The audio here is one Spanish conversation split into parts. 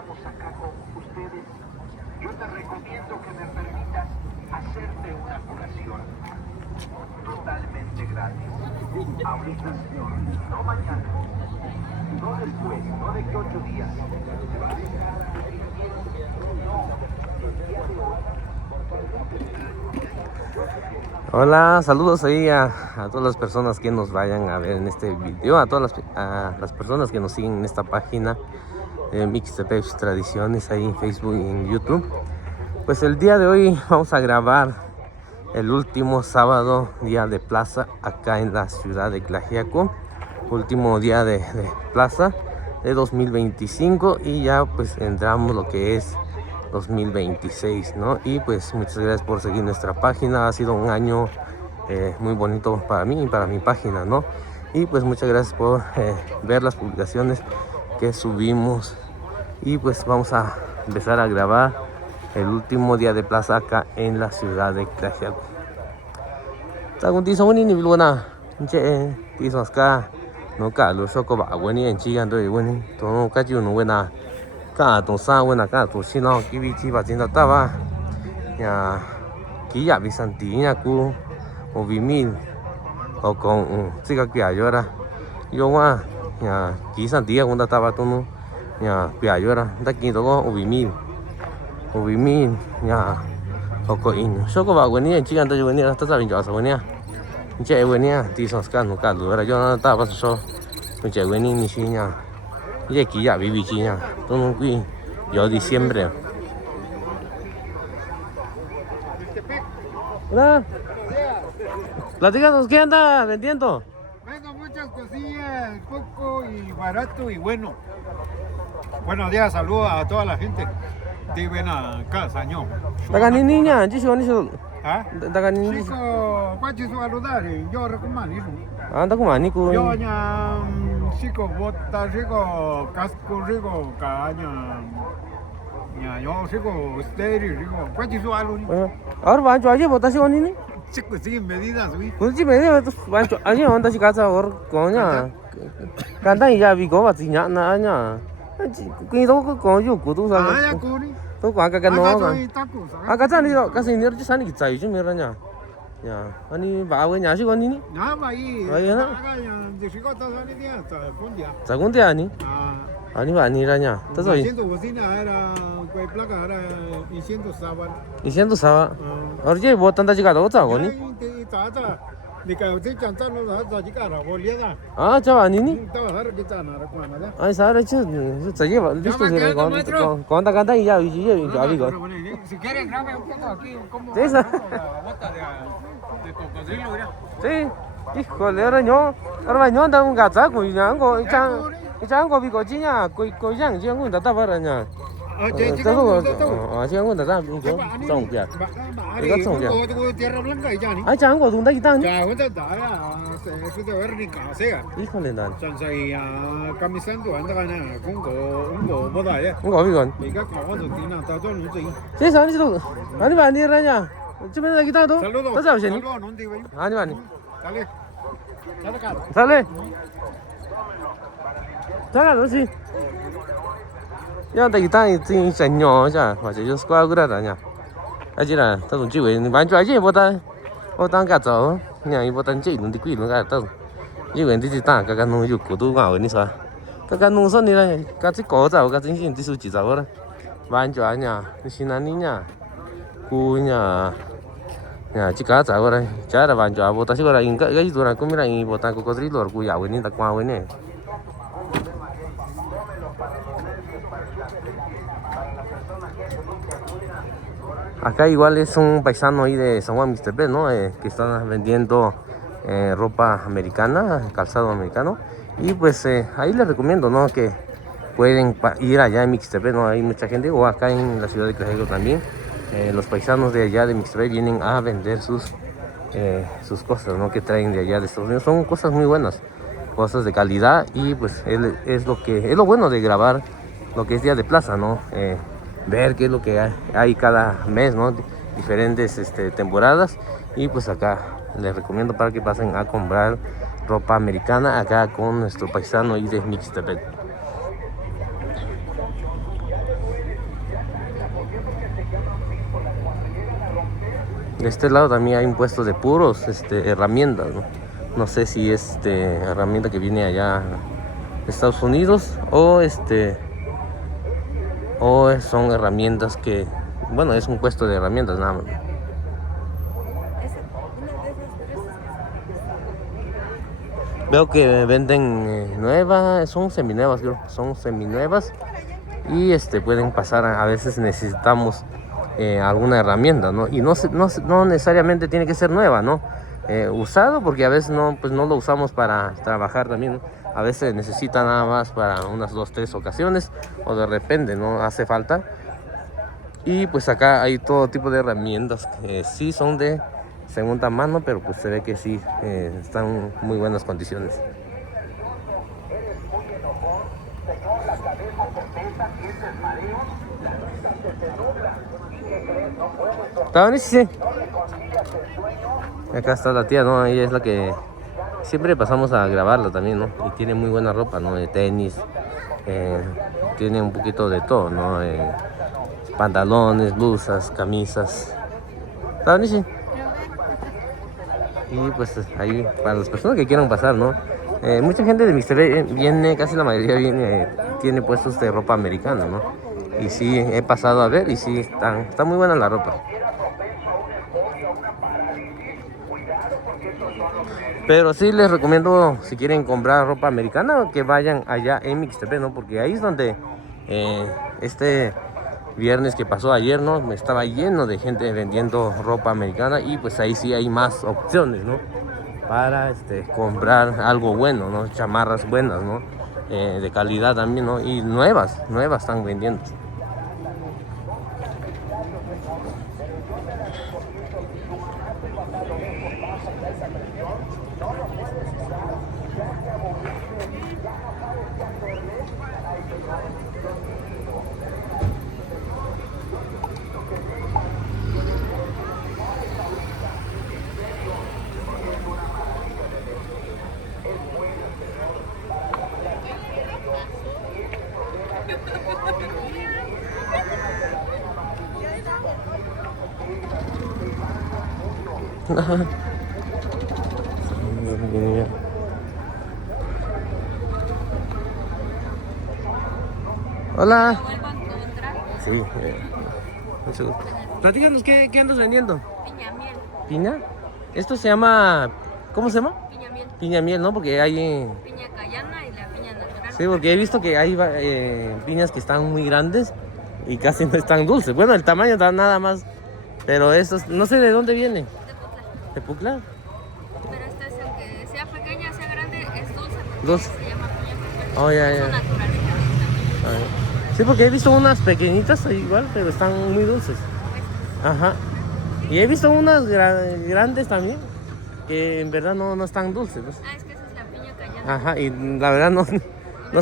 estamos acá con ustedes, yo te recomiendo que me permitas hacerte una curación totalmente gratis. Ahorita, señor, no mañana, no después, no de que 8 días. Hola, saludos ahí a todas las personas que nos vayan a ver en este video, a todas las personas que nos siguen en esta página de Mixtepec Tradiciones ahí en Facebook y en YouTube. Pues el día de hoy vamos a grabar el último sábado, día de plaza acá en la ciudad de Tlaxiaco, último día de plaza de 2025 y ya pues entramos lo que es 2026, ¿no? Y pues muchas gracias por seguir nuestra página. Ha sido un año muy bonito para mí y para mi página, ¿no? Y pues muchas gracias por ver las publicaciones que subimos. Y pues vamos a empezar a grabar el último día de plaza acá en la ciudad de Tlaxiaco. Tagun ti soni ni bilona, che ti saska no ka lo soko ba wani en chi yan do wani to no ka ju no wena cả tổ sao quên là cả tổ xin nó cái vị trí và trên đó ta ba nhà ký giả bị sản tí nhà cô một vị min họ còn chỉ có kia rồi ra vô qua nhà ký sản tí cũng ta ba tôi nhà kia rồi ra ta kia đó có một vị min nhà họ có in số có vào quên đi chỉ cần ta quên đi ta ra bên chỗ sao quên đi chạy quên đi thì sao cả nó cả lửa ra cho ta bắt số mình chạy quên đi như thế nhà y aquí ya viví ya, todo muy yo diciembre. Hola. Platícanos, ¿qué anda vendiendo? Vendo muchas cosillas, poco y barato y bueno. Buenos días, saludos a toda la gente. De buena casa, ño. Daga niña, ¿qué son eso? ¿Ah? Daga niña. Chico, ¿cuánto es saludar? Yo recomiendo eso. Anda como anico. Yo ya chico bota, chico casco, chico caña. Ya yo chico estéreo, chico. ¿Cuánto es saludar? Ahora van a llevar botas con niña. Chico, sí, medidas, güey. Pues sí, me dio, van a llevar botas casa ahora con ya. Canta y ya vi cómo va a tiñar nada ya. Cái đó có nhiều của tôi sao? Ah, ya curi. Tôi có cái nó mà. tacos. Cái chân đi rồi, cái gì nữa chứ sao đi chạy chứ mình ra nhà. Ya, anh bảo với nhà chứ con đi. Nada, ahí. Ahí, ¿no? De chico está saliendo hasta el fondo. Segundo 아니? Ah. 아니 아니라냐. Todo ahí. Haciendo cocina era, pues placa era haciendo sábado. Diciendo estaba. Ahora ya vos tanta chica todo está con ni. Ni que usted chanta no da da chica la bolera. Ah, chava 아니니? Estaba raro que está nada con nada. 아니 사람 저 lleva listo se con canta y ya y ya digo. Si quieren grabe un poco aquí como Sí, la bota de cocodrilo, mira. Sí. Híjole, ahora yo anda un gato con ya ngo 이장 거 비고 지냐 고장 지ang 군다 다 버려냐. 지ang 군다 다 이거 정비야. 이거 정비야. tierra blanca y ya ni. 아, 장거 돈다 이단. Ya, ¿dónde está? Se de ver ni casea. 이걸래 난. Sansai camisando anda gana un boda ya. 이거 이건. Diga clavando tina ta todo no sé. 제 사람들도 아니 아니라냐. 집에 기타도. Saludos. 또 잡으시니? Saludos, no te veo. 아니. Dale. Dale cara. 살래. 자가 너지. 야, 나 이땅이 띵 전혀 자, 맞아. 저 스쿼트 그러다냐. 아지라, 또 좀 지왜 완전 아지 보다. 보다 가서 그냥 이보다 제 있는 데 끼는 거 같다. 이거 인디 땅 가가 농 육고도 가 어디 사. 가가 농선이라 같이 거자 같이 신 디수 지자거라. 완전 아니야. 신나니냐. 구냐. 야, 지가 자거라. 자라 완전 아보다 시거라 인가 이 도랑 꿈이랑 이보다 cocodrilo 구야 왜니 딱 와 왜니. Acá igual es un paisano ahí de San Juan Mixtepec, ¿no? Que están vendiendo ropa americana, calzado americano. Y pues ahí les recomiendo, ¿no? Que pueden ir allá en Mixtepec, ¿no? Hay mucha gente, o acá en la ciudad de Tlaxiaco también. Los paisanos de allá de Mixtepec vienen a vender sus cosas, ¿no? Que traen de allá de Estados Unidos. Son cosas muy buenas, cosas de calidad. Y pues es lo bueno de grabar lo que es día de plaza, ¿no? Ver qué es lo que hay cada mes, ¿no? Diferentes temporadas. Y pues acá les recomiendo para que pasen a comprar ropa americana acá con nuestro paisano y de Mixtepec. De este lado también hay un puesto de puros herramientas, ¿no? No sé si es herramienta que viene allá de Estados Unidos o son herramientas que, bueno, es un puesto de herramientas nada más. Veo que venden nuevas, son seminuevas, creo, son seminuevas y pueden pasar, a veces necesitamos alguna herramienta, ¿no? Y no necesariamente tiene que ser nueva, ¿no? Usado, porque a veces no lo usamos para trabajar también, ¿no? A veces necesita nada más para unas 2-3 ocasiones o de repente no hace falta. Y pues acá hay todo tipo de herramientas que sí son de segunda mano, pero pues se ve que sí están en muy buenas condiciones. ¿Está bien? Sí. Acá está la tía, ¿no? Ella es la que siempre pasamos a grabarla también, ¿no? Y tiene muy buena ropa, ¿no? De tenis, tiene un poquito de todo, ¿no? Pantalones, blusas, camisas. ¿Está bien? Sí. Y pues ahí, para las personas que quieran pasar, ¿no? Mucha gente de Mixtepec viene, casi la mayoría tiene puestos de ropa americana, ¿no? Y sí, he pasado a ver y sí, está muy buena la ropa. Pero sí les recomiendo, si quieren comprar ropa americana, que vayan allá en Mixtepec, ¿no? Porque ahí es donde este viernes que pasó ayer, ¿no? Estaba lleno de gente vendiendo ropa americana y pues ahí sí hay más opciones, ¿no? Para comprar algo bueno, ¿no? Chamarras buenas, ¿no? De calidad también, ¿no? Y nuevas están vendiendo. Hola. Sí. Mucho gusto. Platícanos, ¿qué andas vendiendo? Piña miel. ¿Piña? Esto se llama... ¿Cómo se llama? Piña miel. Piña miel, ¿no? Porque hay... Piña cayana y la piña natural. Sí, porque he visto que hay piñas que están muy grandes y casi no están dulces. Bueno, el tamaño da nada más. Pero estos, no sé de dónde vienen. De Pucla. ¿De Pucla? Pero esta es, aunque sea pequeña, sea grande, es dulce porque Dulce. se llama piña perfecta. Oh, ya. Son naturales. Sí, porque he visto unas pequeñitas igual, pero están muy dulces. Ajá. Y he visto unas grandes también, que en verdad no están dulces, ¿no? Ah, es que esa es la piña cayana. Ajá, y la verdad no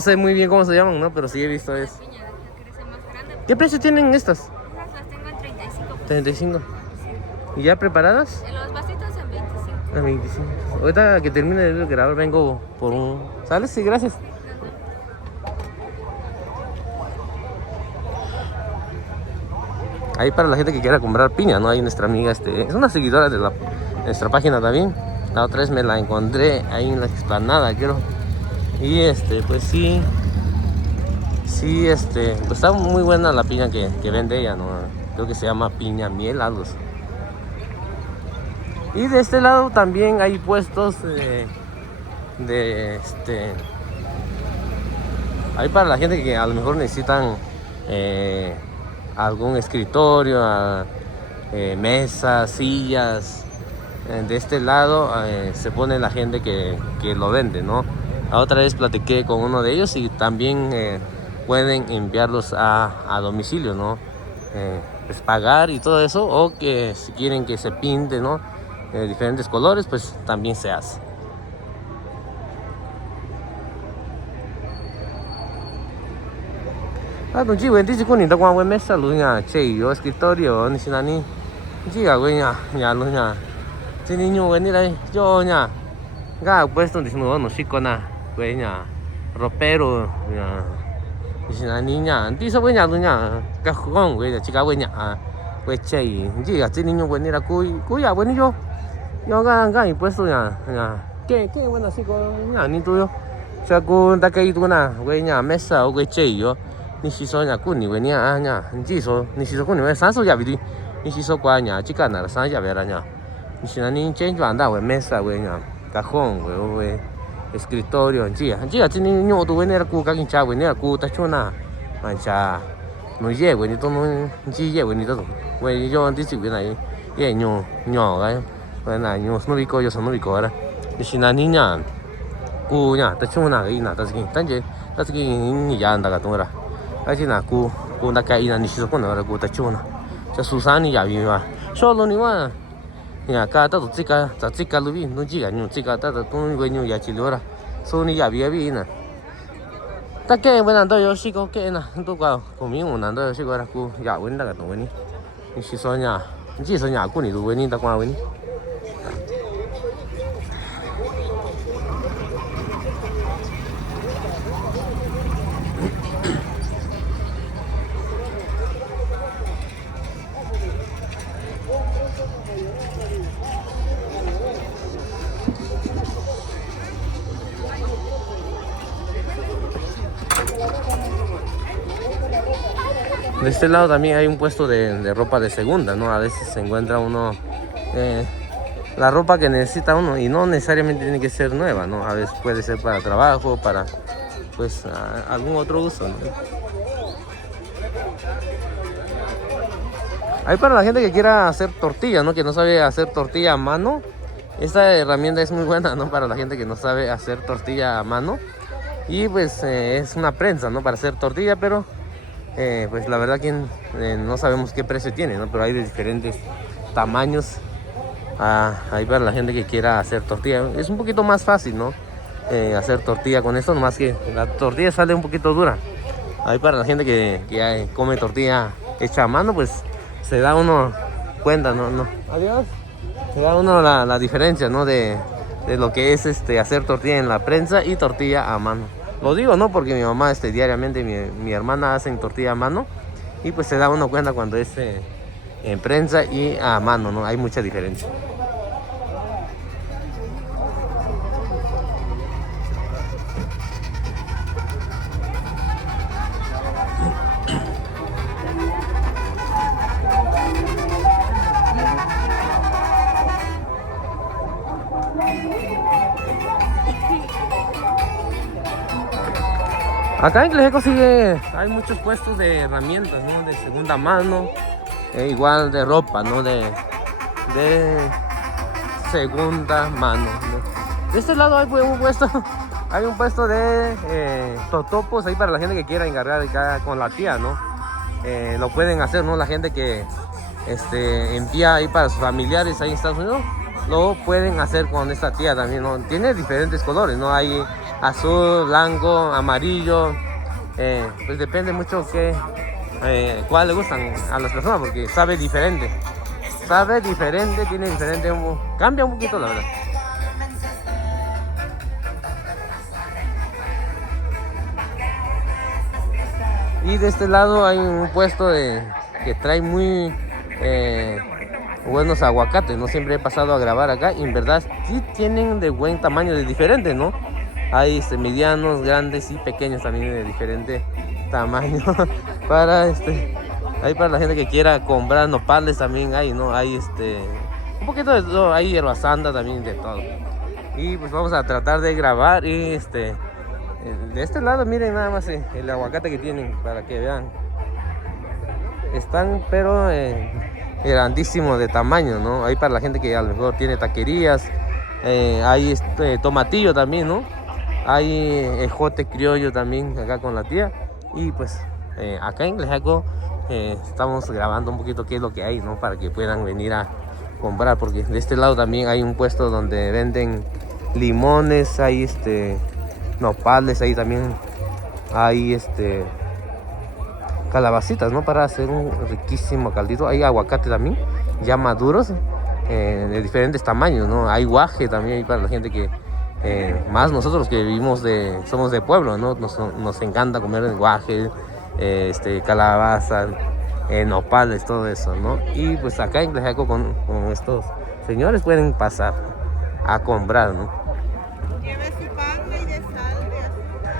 sé muy bien cómo se llaman, ¿no? Pero sí he visto La eso. piña que crece más grande. ¿Qué precio tienen estas? Esas las tengo en 35 pesos. 35. ¿Y ya preparadas? Los vasitos en 25. A 25. Ahorita que termine de grabar vengo por un... ¿Sales? Sí, gracias. Ahí para la gente que quiera comprar piña, ¿no? Hay nuestra amiga, es una seguidora de nuestra página también. La otra vez me la encontré ahí en la explanada, creo. Y pues sí, pues está muy buena la piña que vende ella, ¿no? Creo que se llama piña miel, algo así. Y de este lado también hay puestos hay para la gente que a lo mejor necesitan algún escritorio, mesas, sillas. De este lado se pone la gente que lo vende, ¿no? La otra vez platiqué con uno de ellos y también pueden enviarlos a domicilio, ¿no? Pues pagar y todo eso, o que si quieren que se pinte, ¿no? Diferentes colores, pues también se hace. No chico, dice que ni da cuando mesa luña, che, yo escritorio, ni si nani, chica güeña, ya luña, si niño venir ahí, yo ña, ga puesto ni si no no chico na, güeña, ropero, ya, ni si nani ña, dice güeña luña, cajón güeña, chica güeña, pues che y llega este niño venir a cuya bueno yo acá impuesto ya qué bueno así con ya ni tuyo sea con ta que tú na güey ya mesa o güey che yo ni si so ya con ni venía a ya ni so ni si so con ni sa so ya vi ni si so qua ya chica na sa ya vera ya ni si na ni change anda güey mesa güey ya cajón güey escritorio chi este niño tú venir a cu ka cha venir a cu ta chuna mancha no ye güey ni tú no chi ye güey ni tú güey yo antes sí güey này ye nhỏ cái cái này nhỏ nó bị coi cho nó bị coi đó thì xin là niña cô nhá ta chung là cái nào ta cái như vậy người ta cái ra cái gì nào cô ta cái này chỉ có nó cô ta chung là cho Susan ni vậy mà solo ni mà nhà cả ta tự cái lưu nó chỉ cái nhiều chỉ cái ta tôi quên nhiều giá trị nữa so ni vậy nè ta cái bên nào đó có sĩ có cái nè tôi bảo của mình nào đó sĩ có là cô dạo bên đó cái tôi ni chỉ số nhà chỉ số nhà của你都bên ta qua bên De este lado también hay un puesto de ropa de segunda, ¿no? A veces se encuentra uno la ropa que necesita uno y no necesariamente tiene que ser nueva, ¿no? A veces puede ser para trabajo, para pues algún otro uso, ¿no? Hay para la gente que quiera hacer tortilla, ¿no? Que no sabe hacer tortilla a mano. Esta herramienta es muy buena, ¿no? Para la gente que no sabe hacer tortilla a mano. Y pues es una prensa, ¿no? Para hacer tortilla, pero pues la verdad que no sabemos qué precio tiene, ¿no? Pero hay de diferentes tamaños. Ahí para la gente que quiera hacer tortilla. Es un poquito más fácil, ¿no? Hacer tortilla con esto, nomás que la tortilla sale un poquito dura. Ahí para la gente que come tortilla hecha a mano, pues se da uno cuenta, ¿no? Adiós. Se da uno la diferencia, ¿no? De lo que es hacer tortilla en la prensa y tortilla a mano. Lo digo, ¿no? Porque mi mamá diariamente, mi hermana hacen tortilla a mano. Y pues se da uno cuenta cuando es en prensa y a mano, ¿no? Hay mucha diferencia. Acá en Tlejeco sigue, hay muchos puestos de herramientas, ¿no? De segunda mano, igual de ropa, ¿no? De segunda mano, ¿no? De este lado hay un puesto de totopos ahí para la gente que quiera encargar acá con la tía, ¿no? Lo pueden hacer, ¿no? La gente que envía ahí para sus familiares ahí en Estados Unidos, lo pueden hacer con esta tía también, ¿no? Tiene diferentes colores, ¿no? Hay azul, blanco, amarillo, pues depende mucho cuál le gustan a las personas, porque sabe diferente, tiene diferente, cambia un poquito la verdad. Y de este lado hay un puesto que trae muy buenos aguacates, ¿no? Siempre he pasado a grabar acá y en verdad sí tienen de buen tamaño, de diferente, ¿no? Hay medianos, grandes y pequeños también de diferente tamaño. Hay para la gente que quiera comprar nopales también hay, ¿no? Hay un poquito de todo, hay hierba santa también, de todo. Y pues vamos a tratar de grabar y de este lado miren nada más el aguacate que tienen para que vean. Están pero grandísimos de tamaño, ¿no? Hay para la gente que a lo mejor tiene taquerías, hay tomatillo también, ¿no? Hay ejote criollo también acá con la tía. Y pues acá en Tlejeco estamos grabando un poquito qué es lo que hay, ¿no? Para que puedan venir a comprar, porque de este lado también hay un puesto donde venden limones, hay nopales, ahí también hay calabacitas, ¿no? Para hacer un riquísimo caldito. Hay aguacate también ya maduros, de diferentes tamaños, ¿no? Hay guaje también para la gente que más nosotros que vivimos somos de pueblo, ¿no? Nos encanta comer guaje, calabaza, nopales, todo eso, ¿no? Y pues acá en Tlaxiaco con estos señores pueden pasar a comprar, ¿no? Lleve su pan y de sal, de azúcar.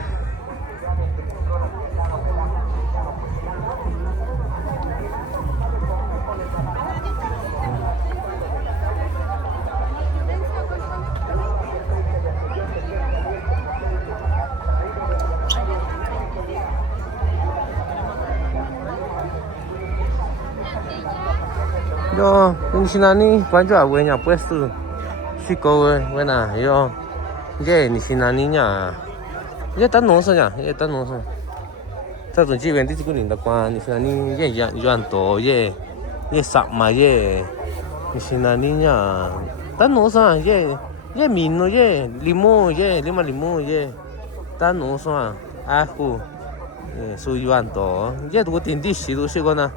Yo, en Sinani, cuando a buena puesto, chico, buena, yo, ye, ni Sinani ya, ya está no sé ya, ya está no sé. Está tu chico en disco ni da cuan, ni Sinani, ye, ya, yo anto, ye, sama, ye, ni Sinani ya, está no sé, ye, mino, ye, limón, ye, lima limón, ye, está no sé, ajo, su yo anto, ye, tu tiene si tu chico na.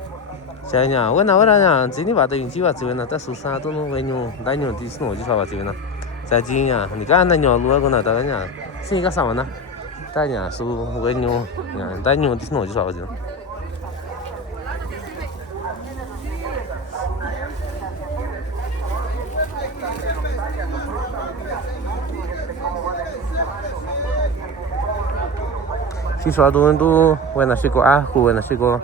Saya nya, bueno ahora ya, sini bata yung jiwa sih na, tak susah tuh nu venue, daño di sini aja sama sih na. Saya jinya, ni kan daño luar guna tanya, sini kan sama na, tanya su venue, ya daño di sini aja sama sih. Si suatu itu, buena chico ajo, buena chico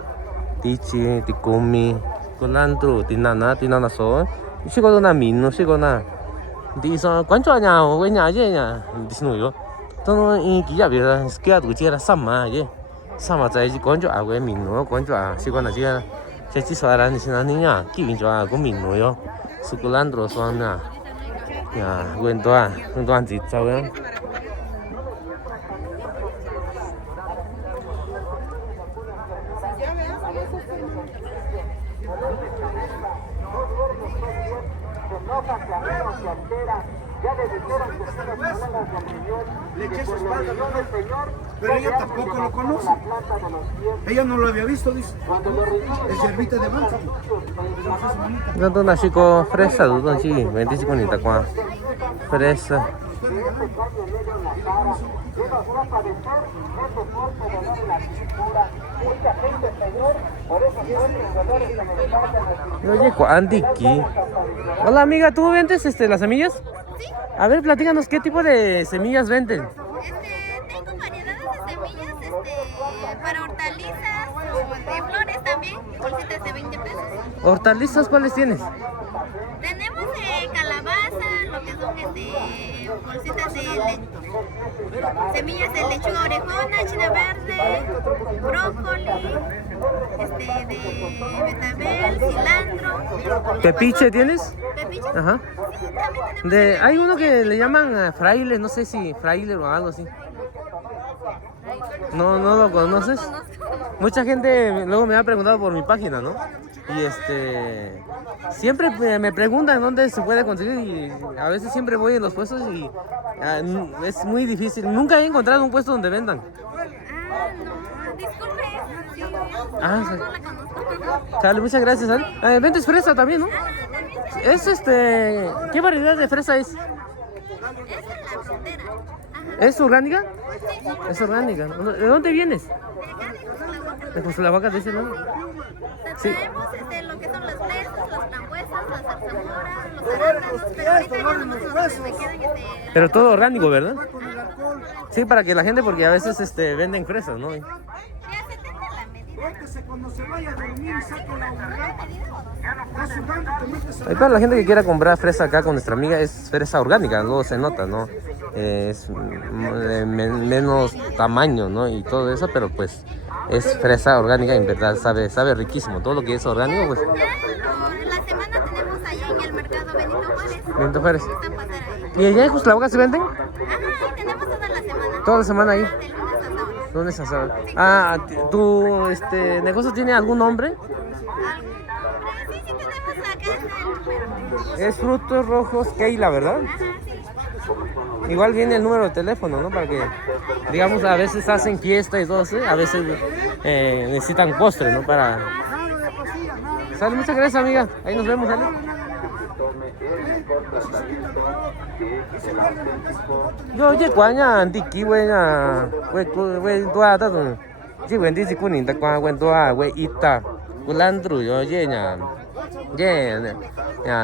tichi, tikumi, culantro, tinana so. Chico na mino, chico na. Di so, ¿cuánto aña o buena ye ya? Disnuyo. Todo en guía vida, es que a tu tierra sama ye. Sama在cuánto agua mino, cuánto a chico na tierra. Se chi so ara ni sina niña, que vin yo a con mino yo. Su culantro so na. Ya, cuento a anti chao. Le eché su espalda, pero ella tampoco lo conoce. Ella no lo había visto, dice. Es hierbita de banca. Tanto na chico fresa, dudo chi, 25 ni ta qua. Fresa. Oye, Andiki. Hola amiga, ¿tú vendes las semillas? Sí. A ver, platícanos qué tipo de semillas venden. Tengo variedades de semillas, para hortalizas o de flores también, bolsitas de 20 pesos. ¿Hortalizas cuáles tienes? Tenemos calabaza, lo que son bolsitas de semillas de lechuga orejona, china verde, brócoli, de betabel, cilantro. ¿Pepiche tienes? ¿Pepiche? Ajá. Sí, también tenemos. Hay uno que le llaman fraile, no sé si fraile o algo así. No lo conoces. No conozco. Mucha gente luego me ha preguntado por mi página, ¿no? Y siempre me preguntan dónde se puede conseguir y a veces siempre voy en los puestos y es muy difícil. Nunca he encontrado un puesto donde vendan. No, disculpe. Sí, Ah, no sí. la conozco. Chale, muchas gracias, ¿eh? Vendes fresa también, ¿no? También Es ¿qué variedad de fresa es? es en la frontera. Ajá. ¿Es orgánica? Sí, Es orgánica. ¿De dónde vienes? de acá de De Cuxtlahuaca, de ese lado. Sí. Traemos lo que son las fresas, las frambuesas, las zarzamoras, los arándanos, pero ahorita ya nomás me quedan Pero todo orgánico, ¿verdad? Sí, para que la gente, porque a veces venden fresas, ¿no? ya 70 la medida. Córtese cuando se vaya a dormir y saque la humedad. Está sudando, te metes a... Ahí para la gente que quiera comprar fresa acá con nuestra amiga, es fresa orgánica, luego se nota, ¿no? Es menos tamaño, ¿no? Y todo eso, pero pues es fresa orgánica, en verdad sabe riquísimo. Todo lo que es orgánico, pues. En la semana tenemos allá en el mercado Benito Juárez. Benito Juárez. Están pasar ahí. ¿Y allá en Cuxtlahuaca se venden? Ajá, ahí tenemos toda la semana. Toda la semana ahí. De lunes a sábado. ¿Dónde es sábado? Ah, ¿tu negocio tiene algún nombre? ¿Algún nombre? Sí, tenemos acá el número. Es Frutos Rojos Keila, ¿verdad? Ajá, sí. Igual viene el número de teléfono, ¿no? Para que, digamos, a veces hacen fiesta y todo eso, a veces necesitan postre, ¿no? Para... Sale, muchas gracias, amiga. Ahí nos vemos, ¿sale? Yo, oye, cuaña, antiki, güey, güey, tú a todo. Sí, güey, dice que ni te cuan, güey, tú a, güey, ita. Culandru yo nya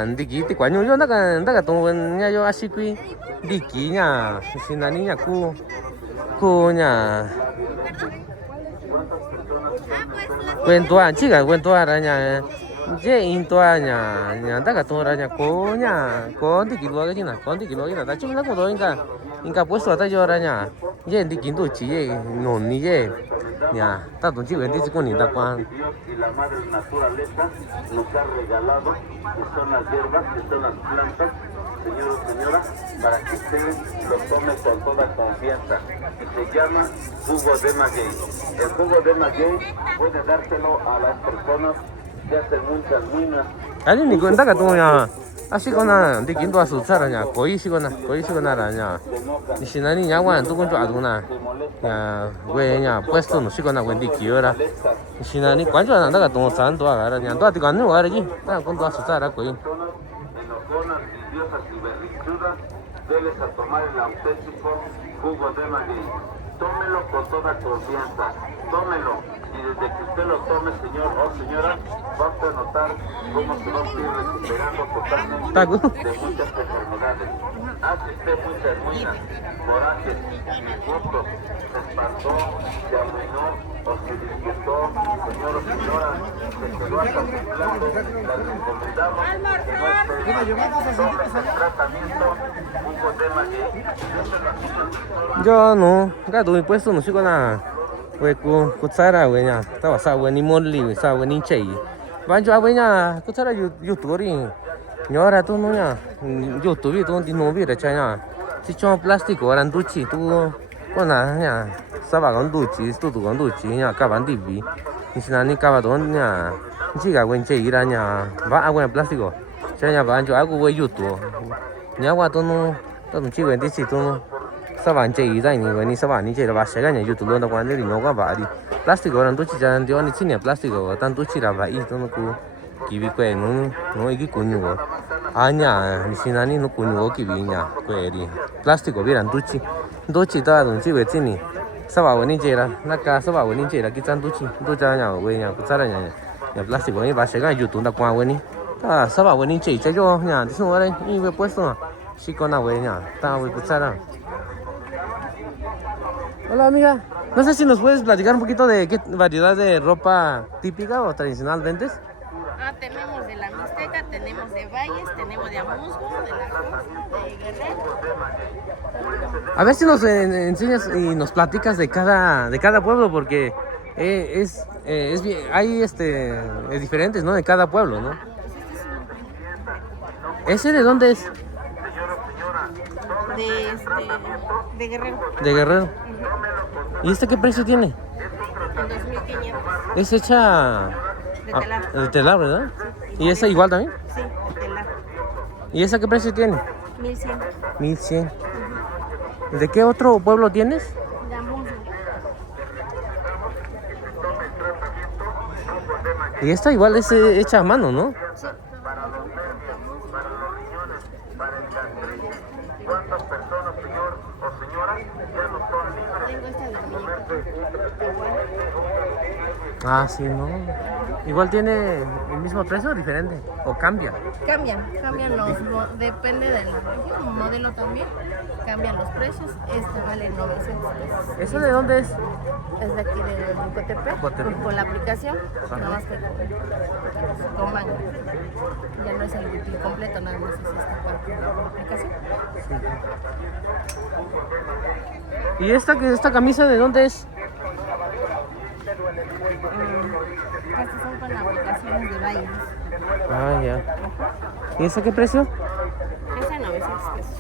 ndiki ti kwañu yo ndaka tu nya yo ashikui ndiki nya sinani nya ku nya cuentoa chica cuentoa raña ye intoa nya ndaka tu raña ko ndiki lo que china ko ndiki lo que ta chuna ko do inka puesto ata yo raña ye ndiki ndu chi ye no ni ye nya ta tu chi vendi con ni da kwa Dios y la madre naturaleza nos ha regalado, que son las hierbas, que son las plantas, señor o señora, para que usted lo tome con toda confianza. Y se llama jugo de maguey. El jugo de maguey puede dárselo a las personas que hacen muchas minas. 아니 ni ndaka tu nya ashikona ndiki ndu asu raña koishikona raña ni sinani nya wan tu kun tu aduna nya we nya puesto no shikona wendi kiora ni sinani kwanjo ndaka tu santo agara nya ndo ati kanu agara ji ta kun tu asu ra koi Enojonas, envidiosas y berrinchudas, déles a tomar el auténtico jugo de maguey. Tómelo con toda confianza, tómelo. Y desde que usted lo tome, señor o señora, va a notar cómo se va a ir recuperando totalmente de muchas enfermedades. Hace usted muchas ruinas, corajes, disgustos, se espantó, se arruinó o se disgustó, señor o señora, se quedó hasta temblando, la recomendamos que no espere. Tome el tratamiento jugo de maguey. yo no ga tu puesto no shikona we ku tsara we nya ta wa sa we ni molli we sa we ni chei banjo we nya ku tsara youtube ri nyora tu no nya youtube tu di no vi re cha nya si chon plástico ran duchi tu kona nya sa ba gon duchi tu gon duchi nya ka ban di vi ni sinani ka ba don nya ji ga wen chei ra nya ba a wen plástico cha nya banjo a ku we youtube nya wa tu no ta tu chi wen di chi tu no sa van chei dai ni wen ni sa van ni chei ra ba se ga nya youtube lo da kwan ni no ga ba di plástico ran duchi cha ndio ni chi ni plástico tan duchi ra ba i tu no ku kiwi kwe no iki kunyu go anya ni sinani no kunyu go kiwi nya kwe ri plástico vi ran duchi ta don chi we chi ni sa ba wen ni chei ra na ka sa ba wen ni chei ra ki chan duchi du cha nya we nya ku sa ra nya plástico ni ba se ga youtube da kwan we ni ta sa ba wen ni chei cha yo nya di so re ni we puesto si con we nya ta we ku sa ra. Hola amiga, no sé si nos puedes platicar un poquito de qué variedad de ropa típica o tradicional vendes. Tenemos de la Mixteca, tenemos de Valles, tenemos de Amusgo, de La Costa, de Guerrero. A ver si nos enseñas y nos platicas de cada pueblo porque es bien, hay diferentes, ¿no? De cada pueblo, ¿no? ¿Ese de dónde es? De Guerrero. De Guerrero. ¿Y este qué precio tiene? En 2.500. Es hecha De telar. de telar, ¿verdad? ¿Y esa igual también? Sí, de telar. ¿Y esa qué precio tiene? 1.100. 1100. ¿De qué otro pueblo tienes? De Amusgo. Y esta igual es hecha a mano, ¿no? Sí. ¿Cuántas personas, señor o señora, ya no son libres? Tengo esta de muñeca. Ah, sí, ¿no? Igual tiene el mismo precio o diferente, o cambia. Cambian depende del modelo también, cambian los precios. Este vale 900 pesos. ¿Eso de dónde es? Es de aquí de Cotepec, con la aplicación, nada más que con manga. Ya no es el butil completo, nada más es esta parte de la aplicación. ¿Y esta camisa de dónde es? Estas son con aplicaciones de Valles. Ah, ya. ¿Y esa qué precio? Esa 900 pesos.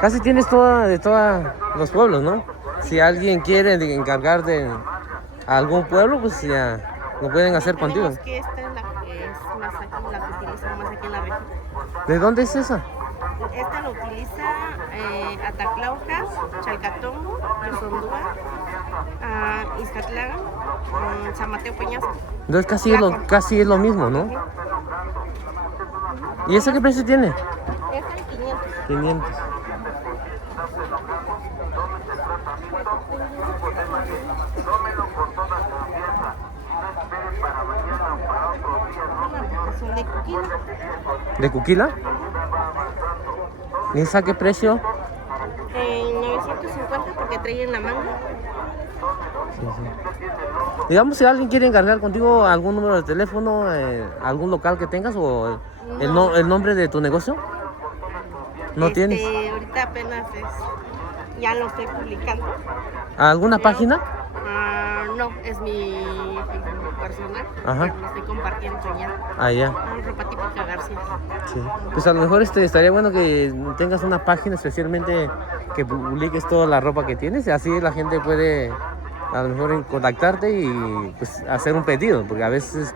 Casi tienes de todos los pueblos, ¿no? Si alguien quiere encargar de algún pueblo, pues ya lo pueden hacer contigo. Tenemos que esta es la que es más aquí, la que utilizamos más aquí en la región. ¿De dónde es esa? Esta lo utiliza Ataclaucas, Chalcatongo, Tuzondúa, Izcatlán, San Mateo Peñasco. Entonces casi es lo mismo, ¿no? ¿Y esa qué precio tiene? Esta es 500. 500. Tómelo con toda confianza. No espere para ¿De Cuquila? ¿Y esa qué precio? En 950 porque trae en la manga. Sí, sí. Digamos, si alguien quiere encargar contigo algún número de teléfono, algún local que tengas o el nombre de tu negocio. ¿No tienes? Ahorita apenas ya lo estoy publicando. ¿Alguna página? No, es mi Facebook personal. Ajá. Pero lo estoy compartiendo ya. Ah, ya. Ropa típica García. Sí. Pues a lo mejor estaría bueno que tengas una página especialmente que publiques toda la ropa que tienes y así la gente puede a lo mejor contactarte y pues hacer un pedido, porque a veces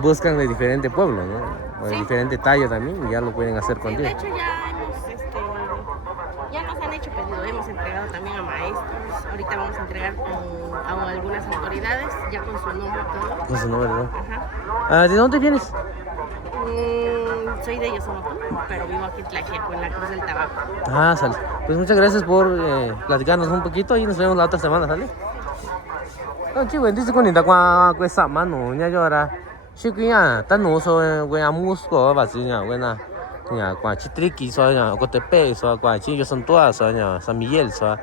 buscan de diferente pueblo, ¿no? O de diferente talla también y ya lo pueden hacer contigo. De hecho ya nos han hecho pedido, hemos entregado también a maestros, ahorita vamos a entregar a algunas autoridades ya con su nombre y todo. Con su nombre, ¿no? Ajá. ¿De dónde vienes? Soy de Yosomoto, pero vivo aquí en Tlaxiaco, en la Cruz del Tabaco. Ah, sale. Pues muchas gracias por platicarnos un poquito y nos vemos la otra semana, ¿sale? Chico, dice con esta con esa mano, ya llora. Sí que ya, tan no so, güey, a musco, va así, ya, buena. Ya, con chitriqui, so, ya, con tepe, so, con chi, yo son todas, so, ya, San Miguel, so,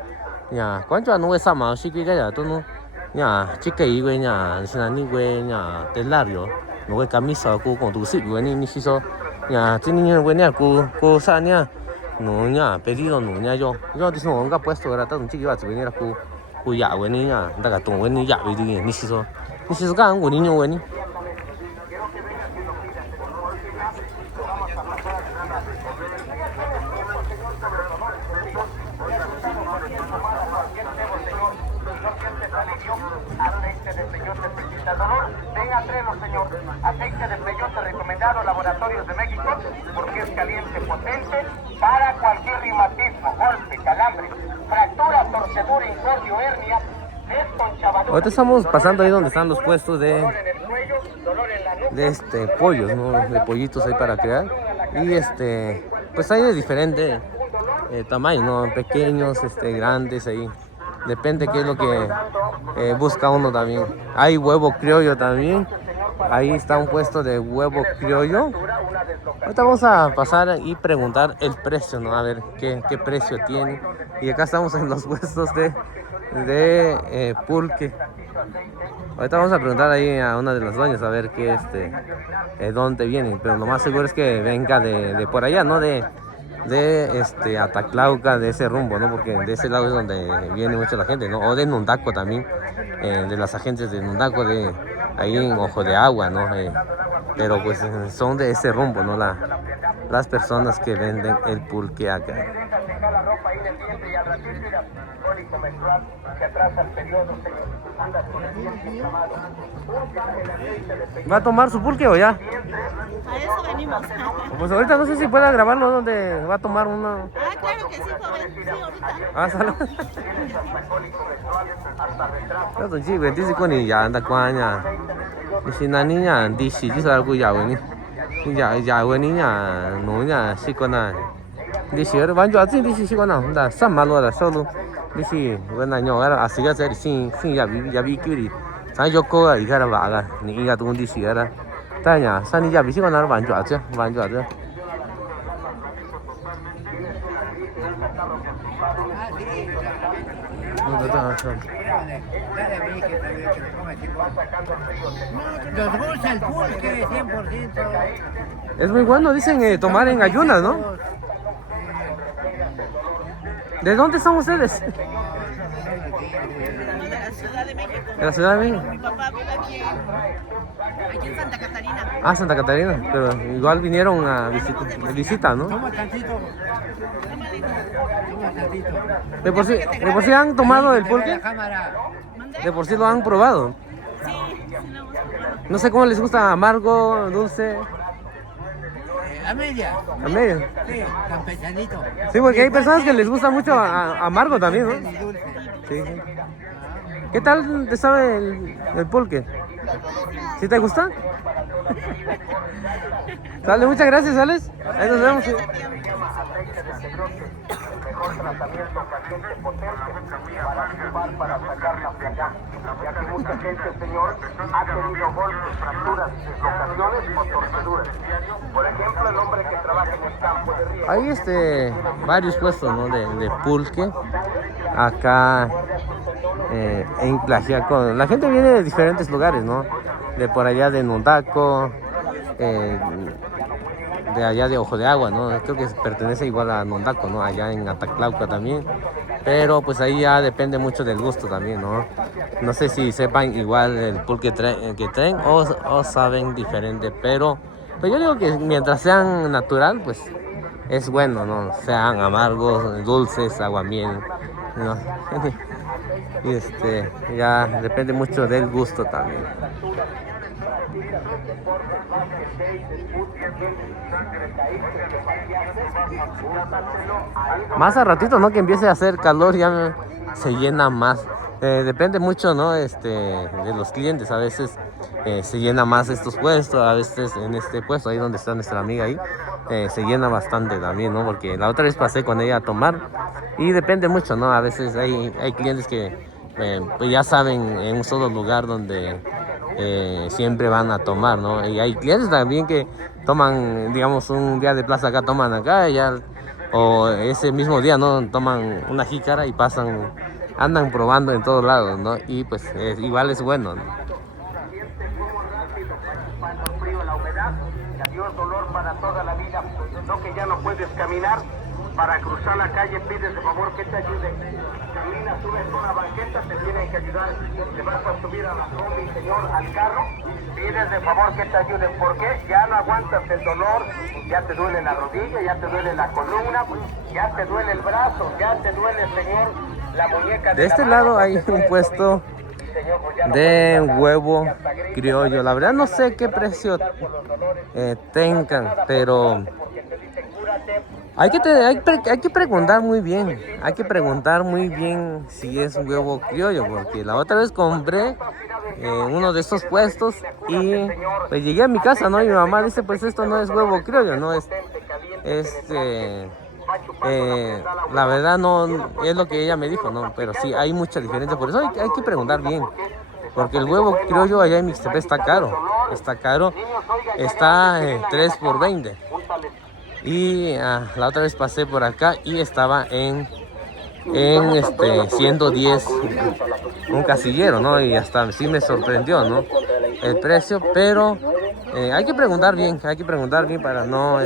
ya, cuánto no esa mano, sí que ya, tú no, ya, chica y güey, ya, si no ni güey, ya, telario, no güey, camisa, con tu sí, güey, ni si so, ya, tiene güey, ya, con sa, ya, no, ya, pedido, no, ya, yo dice, no, nunca puesto, era tan chiqui, va a venir a ya, güey, ya, daga, tú, güey, ya, güey, ni si so, gan, güey, niño, güey. Aceite de peyote precipitador, tenga Trelo, señor. Aceite de peyote recomendado Laboratorios de México porque es caliente potente para cualquier reumatismo, golpe, calambre, fractura, torcedura, incordio, hernia, desconchavadura. Ahorita estamos pasando ahí donde están los puestos de pollos, ¿no? De pollitos ahí para crear. Y pues hay de diferente tamaño, ¿no? Pequeños, grandes ahí. Depende qué es lo que busca uno también. Hay huevo criollo también. Ahí está un puesto de huevo criollo. Ahorita vamos a pasar y preguntar el precio, ¿no? A ver qué precio tiene. Y acá estamos en los puestos de pulque. Ahorita vamos a preguntar ahí a una de las dueñas a ver dónde vienen. Pero lo más seguro es que venga de por allá, ¿no? De Ataclauca, de ese rumbo, ¿no? Porque de ese lado es donde viene mucha la gente, ¿no? O de Nundaco también, de las agencias de Nundaco, de ahí en Ojo de Agua, ¿no? Pero pues son de ese rumbo, ¿no? Las personas que venden el pulque acá. ¿Va a tomar su pulque o ya? A eso venimos. Pues ahorita no sé si pueda grabarlo donde va a tomar una. Ah, claro que sí, joven. Sí, ahorita. Ah, sale. Yo sí, güey, dice con ella anda cuaña. Si na niña dice, dice algo ya, güey. Ya, güey, niña, no, ya, sí con nada. Dice, ahora van yo así, dice, sí con nada. Da, san malo da solo. Dice, bueno, no, ahora así ya se sí, ya vi que san yo coa y cara vaga, ni ya tú dice, ahora. Tanya, san ya vi sí con nada, van yo así. Nos gusta el pulque, 100%. Es muy bueno, dicen tomar en ayunas, ¿no? ¿De dónde son ustedes? De la Ciudad de México. ¿De la Ciudad de México? Mi papá vive aquí en Santa Catarina. Ah, Santa Catarina, pero igual vinieron a visita, ¿no? Toma tantito. De por sí han tomado el pulque, La cámara. de por sí lo han probado. Sí, sí lo hemos probado. No sé cómo les gusta, amargo, dulce, A media. a medio. Sí, campesanito. Sí, porque hay personas que les gusta mucho amargo también, ¿no? Y dulce. Sí. ¿Qué tal te sabe el pulque? ¿Sí te gusta? Sale, muchas gracias, Alex. Ahí nos vemos. Tratamiento caliente potente para sacar la placa, ya que muchas gente, señor, ha tenido golpes, fracturas, dislocaciones o torceduras. Por ejemplo, el hombre que trabaja en el campo de Río. Hay varios puestos, ¿no? de pulque acá en Tlaxiaco. La gente viene de diferentes lugares, ¿no? De por allá de Nondaco, de allá de Ojo de Agua, ¿no? Creo que pertenece igual a Nondaco, ¿no? Allá en Ataclauca también. Pero pues ahí ya depende mucho del gusto también, ¿no? No sé si sepan igual el pulque que traen o saben diferente, pero pues yo digo que mientras sean natural, pues es bueno, ¿no? Sean amargos, dulces, aguamiel, ¿no? Y ya depende mucho del gusto también. Más a ratito, ¿no? Que empiece a hacer calor ya se llena más. Depende mucho, ¿no? De los clientes. A veces se llena más estos puestos, a veces en este puesto, ahí donde está nuestra amiga ahí, se llena bastante también, ¿no? Porque la otra vez pasé con ella a tomar y depende mucho, ¿no? A veces hay clientes que pues ya saben en un solo lugar donde siempre van a tomar, ¿no? Y hay clientes también que toman, digamos, un día de plaza acá, toman acá y ya, o ese mismo día, ¿no? Toman una jícara y andan probando en todos lados, ¿no? Y pues igual es bueno, ¿no? La humedad, adiós dolor para toda la vida, no que ya no puedes caminar, para cruzar la calle pides de favor que te ayuden. Camina, subes una banqueta, te tienen que ayudar, te vas a subir a la combi, señor, al carro, pides de favor que te ayuden, porque ya no aguantas el dolor, ya te duele la rodilla, ya te duele la columna, ya te duele el brazo, ya te duele, señor, la muñeca de este lado hay un puesto de huevo criollo. La verdad no sé qué precio tengan, pero hay que preguntar muy bien. Hay que preguntar muy bien si es un huevo criollo, porque la otra vez compré uno de estos puestos y pues llegué a mi casa, ¿no? Y mi mamá dice, pues esto no es huevo criollo, no es la verdad no es lo que ella me dijo, ¿no? Pero sí hay mucha diferencia, por eso hay que preguntar bien. Porque el huevo criollo allá en Mixtepec está caro, está 3 por 20. Y la otra vez pasé por acá y estaba en 110 un casillero, ¿no? Y hasta sí me sorprendió, ¿no? El precio, pero hay que preguntar bien para no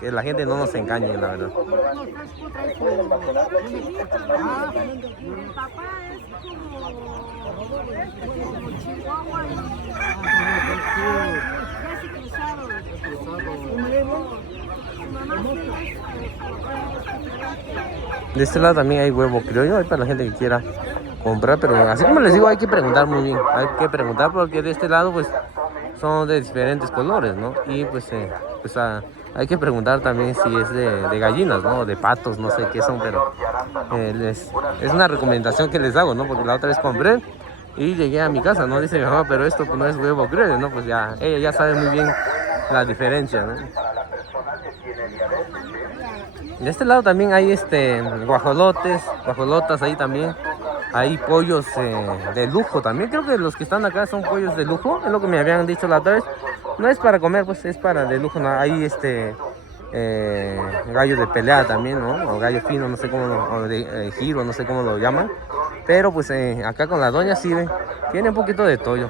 que la gente no nos engañe, la verdad. De este lado también hay huevo criollo, hay para la gente que quiera comprar, pero así como les digo, hay que preguntar muy bien, hay que preguntar porque de este lado pues son de diferentes colores, ¿no? Y pues hay que preguntar también si es de gallinas, ¿no? O de patos, no sé qué son, pero es una recomendación que les hago, ¿no? Porque la otra vez compré y llegué a mi casa, ¿no? Dice mi mamá, pero esto pues, no es huevo criollo, ¿no? Pues ya, ella ya sabe muy bien la diferencia, ¿no? De este lado también hay guajolotas ahí también. Hay pollos de lujo también. Creo que los que están acá son pollos de lujo, es lo que me habían dicho la otra vez. No es para comer, pues es para de lujo, ¿no? Hay gallo de pelea también, ¿no? O gallo fino, no sé cómo, o de giro, no sé cómo lo llaman. Pero pues acá con la doña sí, tiene un poquito de todo.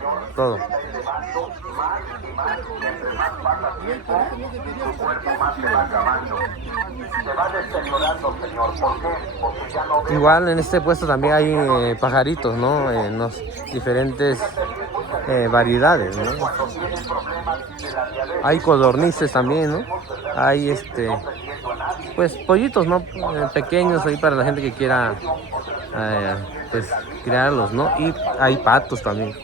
Igual en este puesto también hay pajaritos, ¿no? En los diferentes variedades, ¿no? Hay codornices también, ¿no? Hay pues pollitos, ¿no? Pequeños ahí para la gente que quiera pues criarlos, ¿no? Y hay patos también.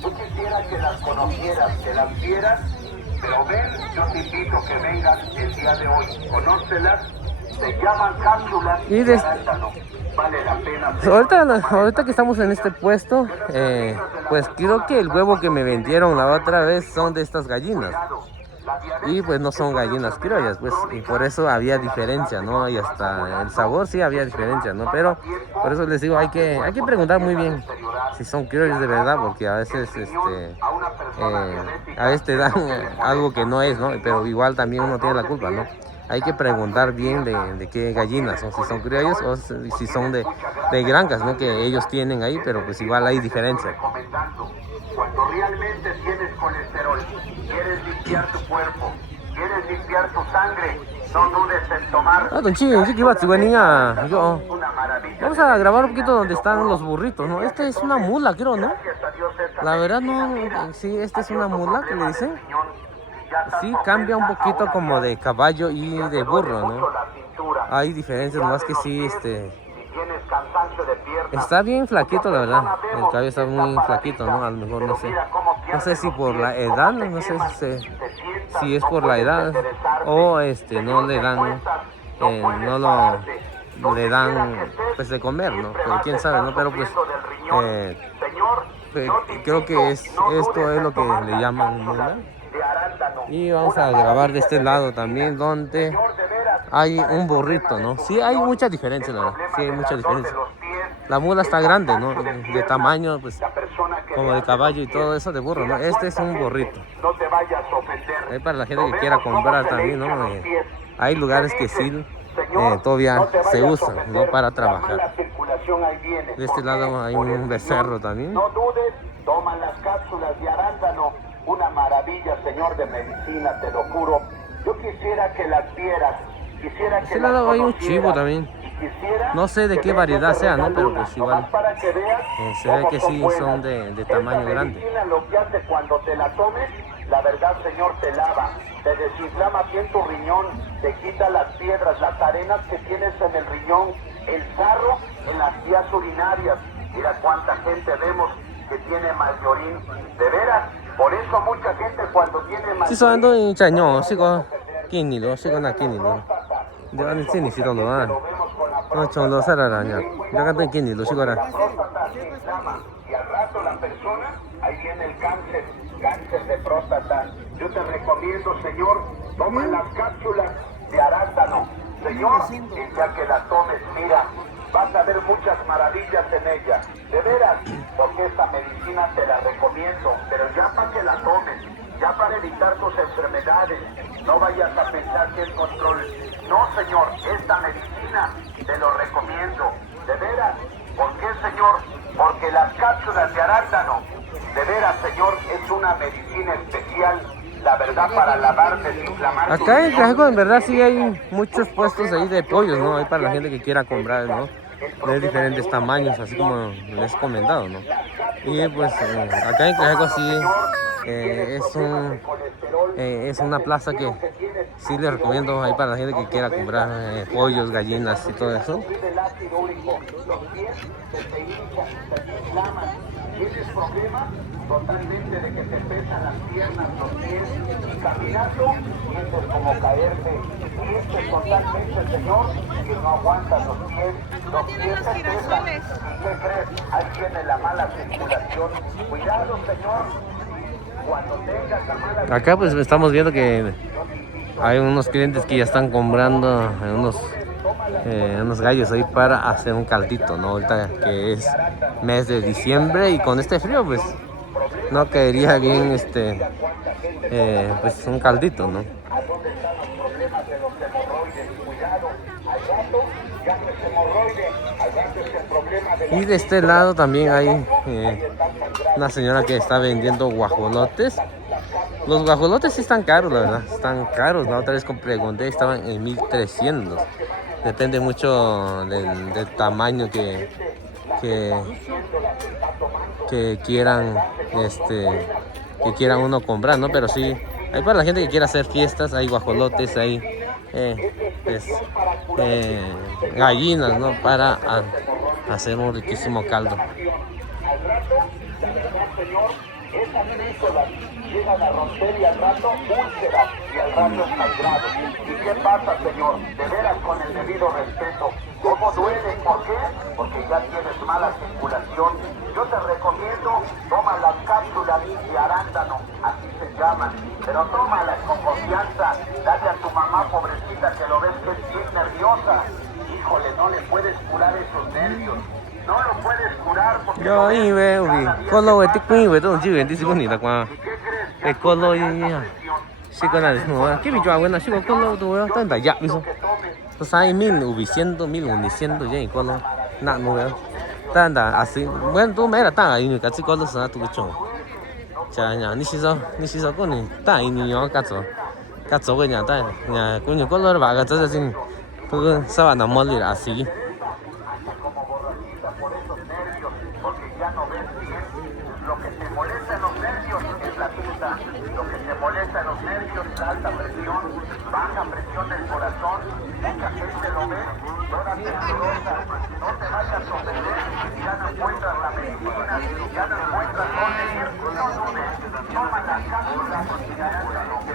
Yo quisiera que las conocieras, que las vieras, pero ven, yo te invito a que vengan el día de hoy, conócelas, se llaman cápsulas y de arándano, vale la pena. Ahorita que estamos en este puesto, pues creo que el huevo que me vendieron la otra vez son de estas gallinas. y pues no son gallinas criollas, pues, y por eso había diferencia, ¿no? Y hasta el sabor sí había diferencia, ¿no? Pero por eso les digo, hay que preguntar muy bien si son criollas de verdad, porque a veces a veces te dan algo que no es, ¿no? Pero igual también uno tiene la culpa, ¿no? Hay que preguntar bien de qué gallinas son, si son criollas o si son de granjas, ¿no? Que ellos tienen ahí, pero pues igual hay diferencia. Cuando realmente tienes colesterol, quieres limpiar tu cuerpo, quieres limpiar tu sangre, no dudes en tomar. Una maravilla. Vamos a grabar un poquito donde están los burritos, ¿no? Esta es una mula, creo, ¿no? Gracias a Dios esta La verdad no, sí, esta es una mula que le dicen. Sí, cambia un poquito como de caballo y de burro, ¿no? Hay diferencias, nomás que sí, tienes cansancio de pierna, está bien flaquito, la verdad. El caballo está muy flaquito, ¿no? A lo mejor no sé. No sé si por la edad, no sé si es por la edad o no le dan, no le dan pues de comer, ¿no? Pero quién sabe, ¿no? Pero pues creo que esto es lo que le llaman mula. Y vamos a grabar de este lado también donde hay un burrito, ¿no? Sí hay mucha diferencia, la verdad. Sí hay mucha diferencia. La mula está grande, ¿no? De tamaño, pues, como de caballo y todo eso de burro, ¿no? Este es un burrito. no te vayas a ofender. Ahí para la gente que quiera comprar también, ¿no? Hay lugares que sí todavía se usan, ¿no? Para trabajar. De este lado hay un becerro también. No dudes, toma las cápsulas de arándano, una maravilla, Señor, de medicina, te lo juro. Yo quisiera que las vieras, quisiera que De este las lado hay un conocieras, chivo también. y quisiera No sé de que qué me variedad des sea, ¿no? la Pero luna, pues igual nomás para que veas se ve cómo que son sí buenas. son de tamaño Esta grande. medicina lo que hace cuando te la tomes, la verdad, Señor, te lava, te desinflama bien tu riñón, te quita las piedras, las arenas que tienes en el riñón, el sarro en las vías urinarias. Mira cuánta gente vemos que tiene mayorín, de veras. Por eso mucha gente cuando tiene Sí, son ando en chañón, sigo quinilo, sigo na quinilo. Yo ando sin ni si todo lo dan. No cholo sararaña. Yo ando en quinilo, sigo ahora. próstata se inflama y al rato la persona, ahí viene el cáncer, cáncer de próstata. Yo te recomiendo, Señor, toma las cápsulas de arándano. Señor, y ya que la tomes, mira, vas a ver muchas maravillas en ella. De veras, porque esta medicina te la recomiendo, pero ya para que la tomes, ya para evitar tus enfermedades, no vayas a pensar que es control. No, Señor, esta medicina te lo recomiendo. De veras, ¿por qué, Señor? Porque las cápsulas de arándano, de veras, Señor, es una medicina especial, la verdad, para lavar, desinflamar. Acá en Cajaco en verdad sí hay muchos puestos ahí de pollos, ¿no? Hay para la gente que quiera comprar, ¿no? De diferentes tamaños, así como les he comentado, ¿no? Y pues acá en Cajaco sí es una plaza que sí les recomiendo ahí para la gente que quiera comprar pollos, gallinas y todo eso. ¿Tienes problemas? Totalmente de que te pesan las piernas, los pies, y caminando, sientes como caerte. Sientes totalmente, Señor, que no aguantas los pies te pesan. ¿Y qué crees? Ahí viene la mala circulación. Cuidado, Señor, cuando tengas la mala Acá pues estamos viendo que hay unos clientes que ya están comprando unos gallos ahí para hacer un caldito, ¿no? Ahorita que es mes de diciembre y con este frío pues no caería bien pues un caldito, ¿no? Y de este lado también hay una señora que está vendiendo guajolotes. Los guajolotes sí están caros, la verdad, están caros. La otra vez pregunté, estaban en 1300. Depende mucho del tamaño que quieran que quieran uno comprar, ¿no? Pero sí, hay para la gente que quiera hacer fiestas, hay guajolotes, hay gallinas, ¿no? Para hacer un riquísimo caldo. llegan a romper y al rato úlceras y al rato sangrado. ¿Y qué pasa, Señor? De veras, con el debido respeto. ¿Cómo duele? ¿Por qué? Porque ya tienes mala circulación. Yo te recomiendo, toma las cápsulas de arándano, así se llaman, pero tómalas con confianza. Dale a tu mamá, pobrecita, que lo ves que es bien nerviosa. Híjole, no le puedes curar esos nervios. No lo puedes curar porque Yo y ve ubi colo we tikui we don ji we di sibo ni da kwa. E colo ya. Si con la no, que mi yo bueno, si con colo do tan da ya biso. To sai min ubi siendo mil uni siendo ya y colo na no ve. Tan da así, bueno, tú me era tan ahí ni casi colo sa tu chon. Cha nya ni si so con ni ta y ni yo ka zo que nya ta nya con ni colo va ga za sin. Tu sa va na mo li así. porque ya no ves bien. Lo que te molesta en los nervios es la vista. Lo que te molesta en los nervios es la alta presión, baja presión del corazón. Mucha gente lo ve, toda temblorosa. No te vayas a sorprender, ya no encuentras la medicina, ya no encuentras dónde ir. No dudes, toma las cápsulas y garanta lo que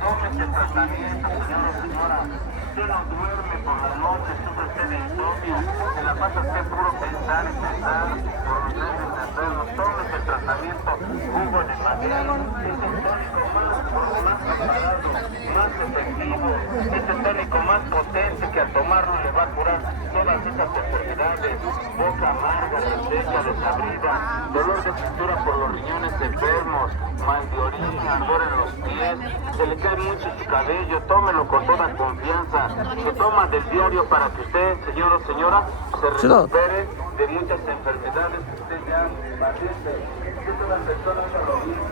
tómese tratamiento, señor o señora. Usted no duerme por las noches, sufre usted de insomnio, se la pasa usted puro pensar y pensar por los nervios enfermos. Tómese tratamiento, jugo de madera, es el tónico más preparado, más efectivo, es el tónico más potente que al tomarlo le va a curar todas esas enfermedades, boca amarga, reseca, desabrida, dolor de cintura por los riñones enfermos, mal de orina, ardor en los pies, se le cae mucho su cabello. Tómelo con toda confianza. Se toma del diario para que usted, señor o señora, se recupere de muchas enfermedades que usted ya padece. Si toda persona lo dice,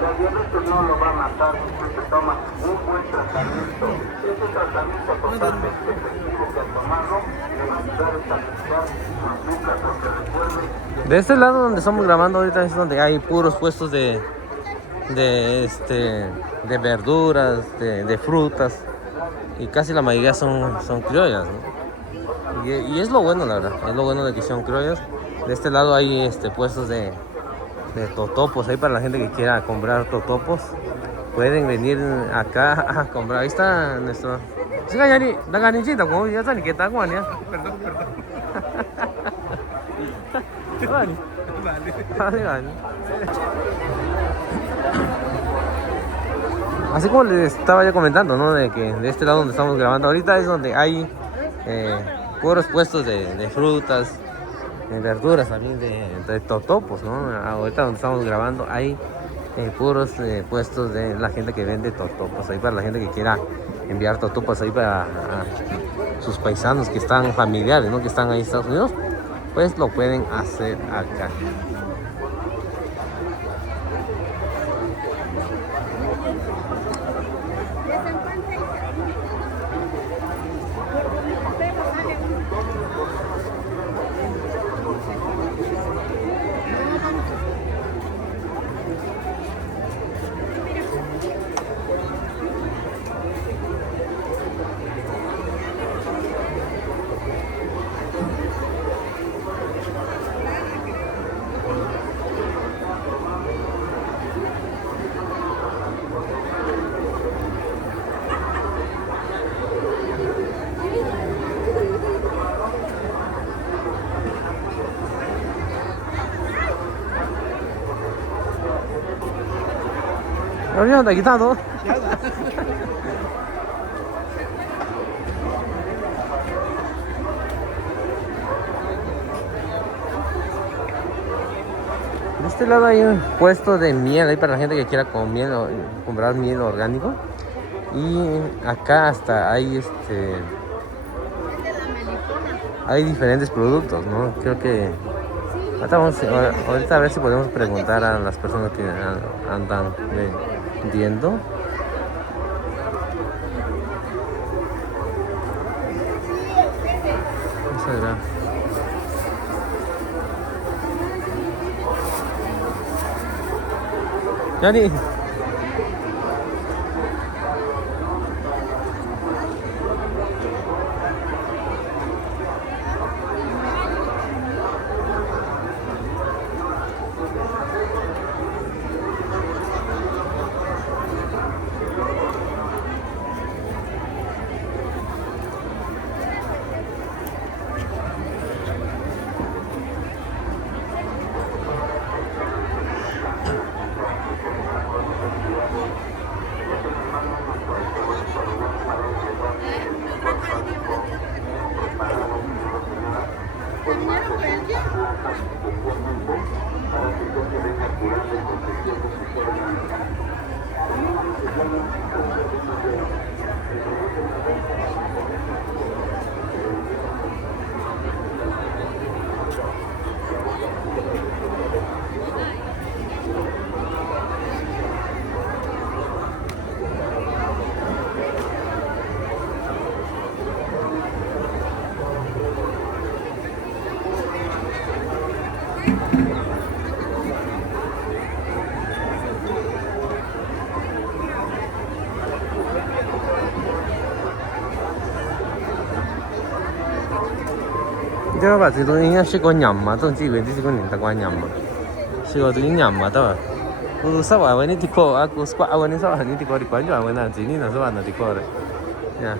la diabetes no lo va a matar si usted toma un buen tratamiento. Es un tratamiento totalmente efectivo que al tomarlo le va a ayudar a estabilizar su azúcar, porque recuerde. De este lado donde estamos grabando ahorita es donde hay puros puestos de verduras, de frutas, y casi la mayoría son criollas, ¿no? Y es lo bueno, la verdad, es lo bueno de que son criollas. De este lado hay puestos de totopos, ahí para la gente que quiera comprar totopos, pueden venir acá a comprar. Ahí está nuestro... Así como les estaba ya comentando, ¿no? De que de este lado donde estamos grabando ahorita es donde hay puros puestos de frutas, de verduras también, de totopos, ¿no? Ahorita donde estamos grabando hay puros puestos de la gente que vende totopos, ahí para la gente que quiera enviar totopos ahí para sus paisanos que están familiares, ¿no? Que están ahí en Estados Unidos, pues lo pueden hacer acá. ¿No anda quitando? De este lado hay un puesto de miel ahí para la gente que quiera comprar miel orgánico. Y acá hasta hay hay diferentes productos, ¿no? Creo que ahorita a ver si podemos preguntar a las personas que andan vendiendo. ¿Qué será? Yani. Yo va si tôi nhớ có nhầm mà tôi chỉ biết chỉ có nhìn ta qua nhầm mà chỉ có tôi nhầm mà tao sao vậy này thì có aku squat vậy sao này thì có đi quan cho vậy nào chỉ nên là sao này thì có đấy nha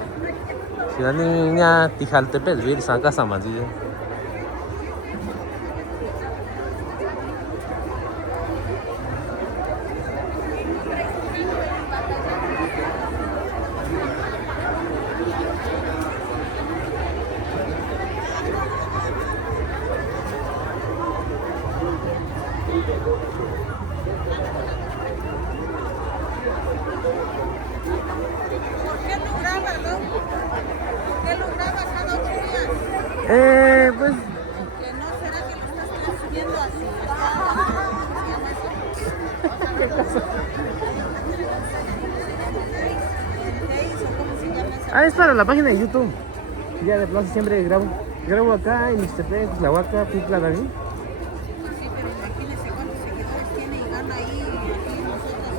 chỉ là nên nha thì khal tập để về sang casa mà chứ ¿Por qué no grabas, no? ¿Por qué no grabas cada 8 días? pues Que no será que lo estás subiendo así. ¿Cómo se llama esa? es para la página de YouTube ya de plaza siempre grabo acá en Mixtepec, Tlahuaca, Pitla, David. Sí, pero imagínese cuántos seguidores tiene y gana ahí. Aquí nosotros,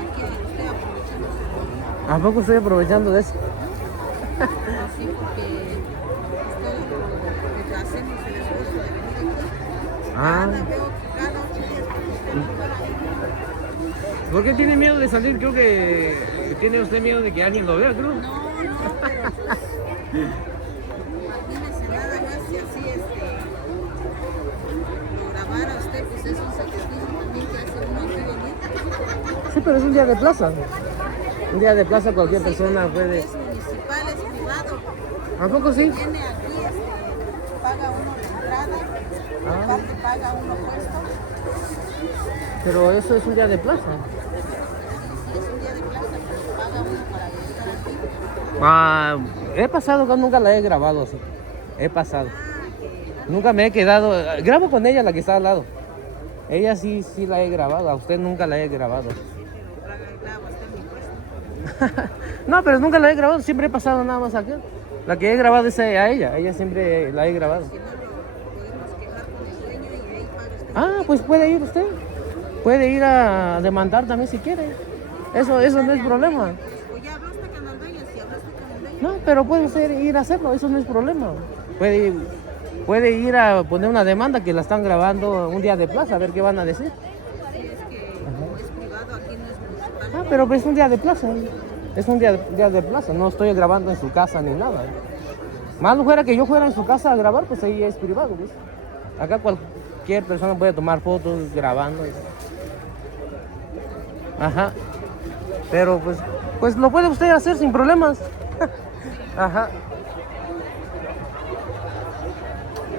aquí estoy aprovechando. ¿A poco estoy aprovechando de eso? Sí, porque hacemos el esfuerzo de venir aquí. Ah, Veo que cada 8 días que usted fuera ahí. ¿por qué tiene miedo de salir? Creo que tiene usted miedo de que alguien lo vea, creo. No, pero pues, imagínese nada más si así lo grabara usted, pues es un sacrificio también que hace uno aquí venir. Sí, pero es un día de plaza. Un día de plaza cualquier persona puede. Es municipal, es privado. ¿A poco sí? Viene aquí, paga uno la entrada, aparte paga uno puesto. Pero eso es un día de plaza. Sí, es un día de plaza, pero paga uno para estar aquí. He pasado, nunca la he grabado así. He pasado. Nunca me he quedado. Grabo con ella, la que está al lado. Ella sí la he grabado. A usted nunca la he grabado. Pero graba usted mi puesto. No, pero nunca la he grabado. Siempre he pasado nada más aquí. La que he grabado es a ella. Ella siempre la he grabado. Si no, lo podemos quejar con el dueño y ahí paga usted. Pues puede ir usted. Puede ir a demandar también si quiere. Eso no es problema. O ya hablaste con el dueño, si hablaste con el dueño. No, pero puede usted ir a hacerlo. Eso no es problema. Puede ir a poner una demanda que la están grabando un día de plaza, a ver qué van a decir. Sí, es que como es privado, aquí no es municipal. Pero pues es un día de plaza. Es un día de plaza. No estoy grabando en su casa ni nada. Más fuera que yo fuera en su casa a grabar, pues ahí es privado. ¿Ves? Acá cualquier persona puede tomar fotos grabando. Ajá. Pero pues lo puede usted hacer sin problemas. Ajá.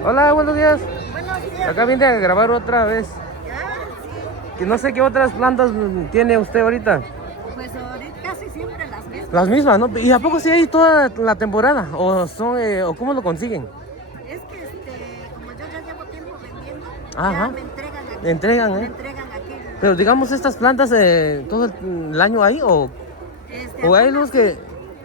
Hola, buenos días. Buenos días. Acá vine a grabar otra vez. Que no sé qué otras plantas tiene usted ahorita. Pues ahorita casi siempre las mismas. Las mismas, ¿no? ¿Y a poco sí hay toda la temporada? ¿O o cómo lo consiguen? Es que como yo ya llevo tiempo vendiendo, Ajá. ya me entregan aquí. Me entregan, Me ¿eh? entregan aquí. Pero digamos, ¿estas plantas todo el año ahí o hay Algunas luz que sí,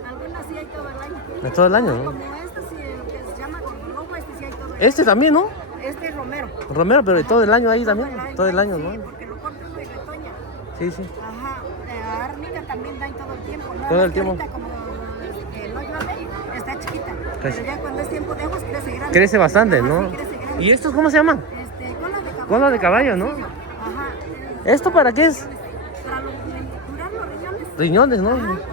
algunas sí hay todo el año. todo el año, ¿no? Como esta sí, el que se llama lobo, este sí hay todo el año. Este también, ¿no? Este es romero. Romero, pero todo el año ahí también. Todo el año, sí, ¿no? porque lo corta uno y retoña. Sí, sí. Ajá. Árnica también da todo el tiempo. Nada Todo más el que tiempo. ahorita como no llueve, está chiquita. Crece. Pero ya cuando es tiempo de aguas crece grande. Crece bastante, Ajá, ¿no? sí, crece grande. ¿Y estos cómo se llaman? Cola de caballo. Cola de caballo, ¿no? Ajá. ¿Esto para qué es? Para curar los riñones. Riñones, ¿no? Ajá, para los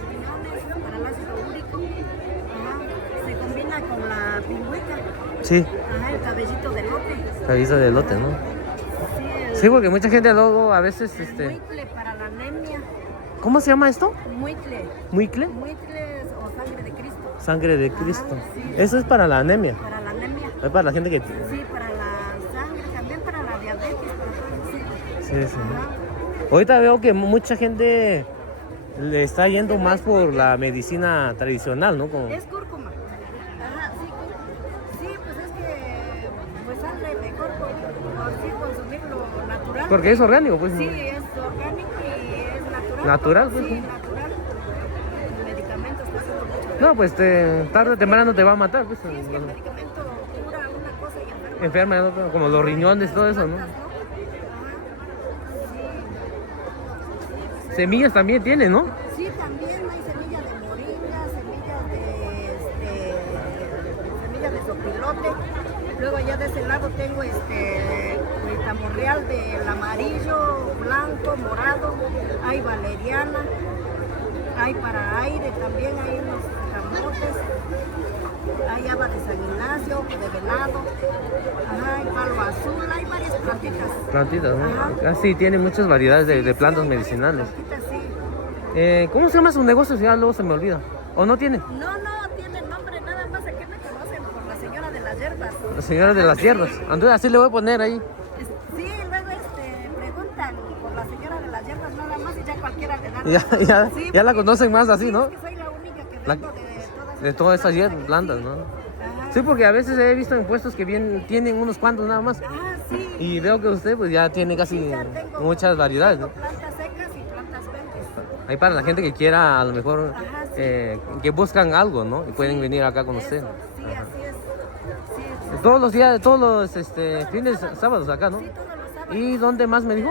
riñones, para el ácido úrico. Ajá. Se combina con la pingüica. Sí, Ajá, el cabellito de lote. cabeza de elote, ¿no? Sí, el Sí, porque mucha gente luego a veces, muitle para la anemia. ¿cómo se llama esto? Muitle. ¿Muicle? Muitle o sangre de Cristo. Sangre de Cristo. sí. Eso es para la anemia. Para la anemia. Es para la gente que... Sí, para la sangre, también para la diabetes, para todo, sí. Sí, sí. Ajá. Ahorita veo que mucha gente le está yendo más por la medicina tradicional, ¿no? Como... Es cúrcuma. Ajá, sí, sí, pues es que pues sale mejor por sí consumir lo natural. Porque es orgánico, pues. Sí, es orgánico y es natural. Natural, pues, Sí, sí. natural. El medicamento está haciendo mucho. No, pues tarde o temprano te va a matar, pues. Sí, es que el medicamento cura una cosa y enferma. Enferma, ¿no? Como los riñones, todo eso, ¿no? Ajá. Semillas también tiene, ¿no? Sí, también hay semillas de moringa, semillas de sopilote. Luego allá de ese lado tengo el tamborreal del amarillo, blanco, morado. Hay valeriana, hay para aire también, hay unos camotes. Hay haba de San Ignacio, de venado, ajá, hay palo azul, hay varias plantitas. Plantitas, ¿no? Ajá. Ah, sí, tiene muchas variedades de plantas hay varias medicinales. plantitas, sí. ¿Cómo se llama su negocio? Ya luego se me olvida. ¿O no tiene? No tiene nombre, nada más aquí me conocen por la señora de las hierbas. La señora de las hierbas. Entonces así le voy a poner ahí. Sí, luego preguntan por la señora de las hierbas nada más y ya cualquiera le da. Ya, Sí, ya la porque- conocen más así, sí, ¿no? es que soy la única que La- vendo De todas esas hierbas plantas, ¿no? Ajá. Sí, porque a veces he visto en puestos que tienen unos cuantos nada más. Ah, sí. Y veo que usted pues ya tiene casi Ya tengo- muchas variedades, ¿no? tengo plantas secas y plantas verdes. Ahí para la gente que quiera a lo mejor Ajá, sí. que buscan algo, ¿no? Y pueden venir acá con usted. Eso, sí, así es. Sí, Todos los días, todos los fines sábados acá, ¿no? sí, todos los sábados. ¿Y dónde más me dijo?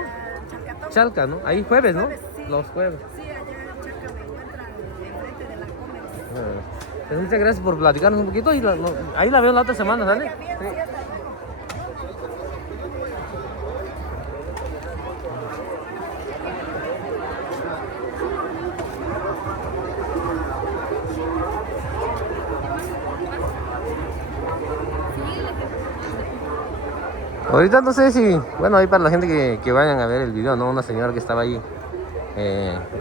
Chalcatón. Chalca, ¿no? Ahí jueves, ¿no? Jueves, sí. Los jueves. Sí, allá en Chalca me encuentran enfrente de la Comex. Pues muchas gracias por platicarnos un poquito y ahí la veo la otra semana, ¿sale? Vaya bien, sí, hasta luego. Ahorita no sé si, bueno, ahí para la gente que vayan a ver el video, ¿no? Una señora que estaba ahí.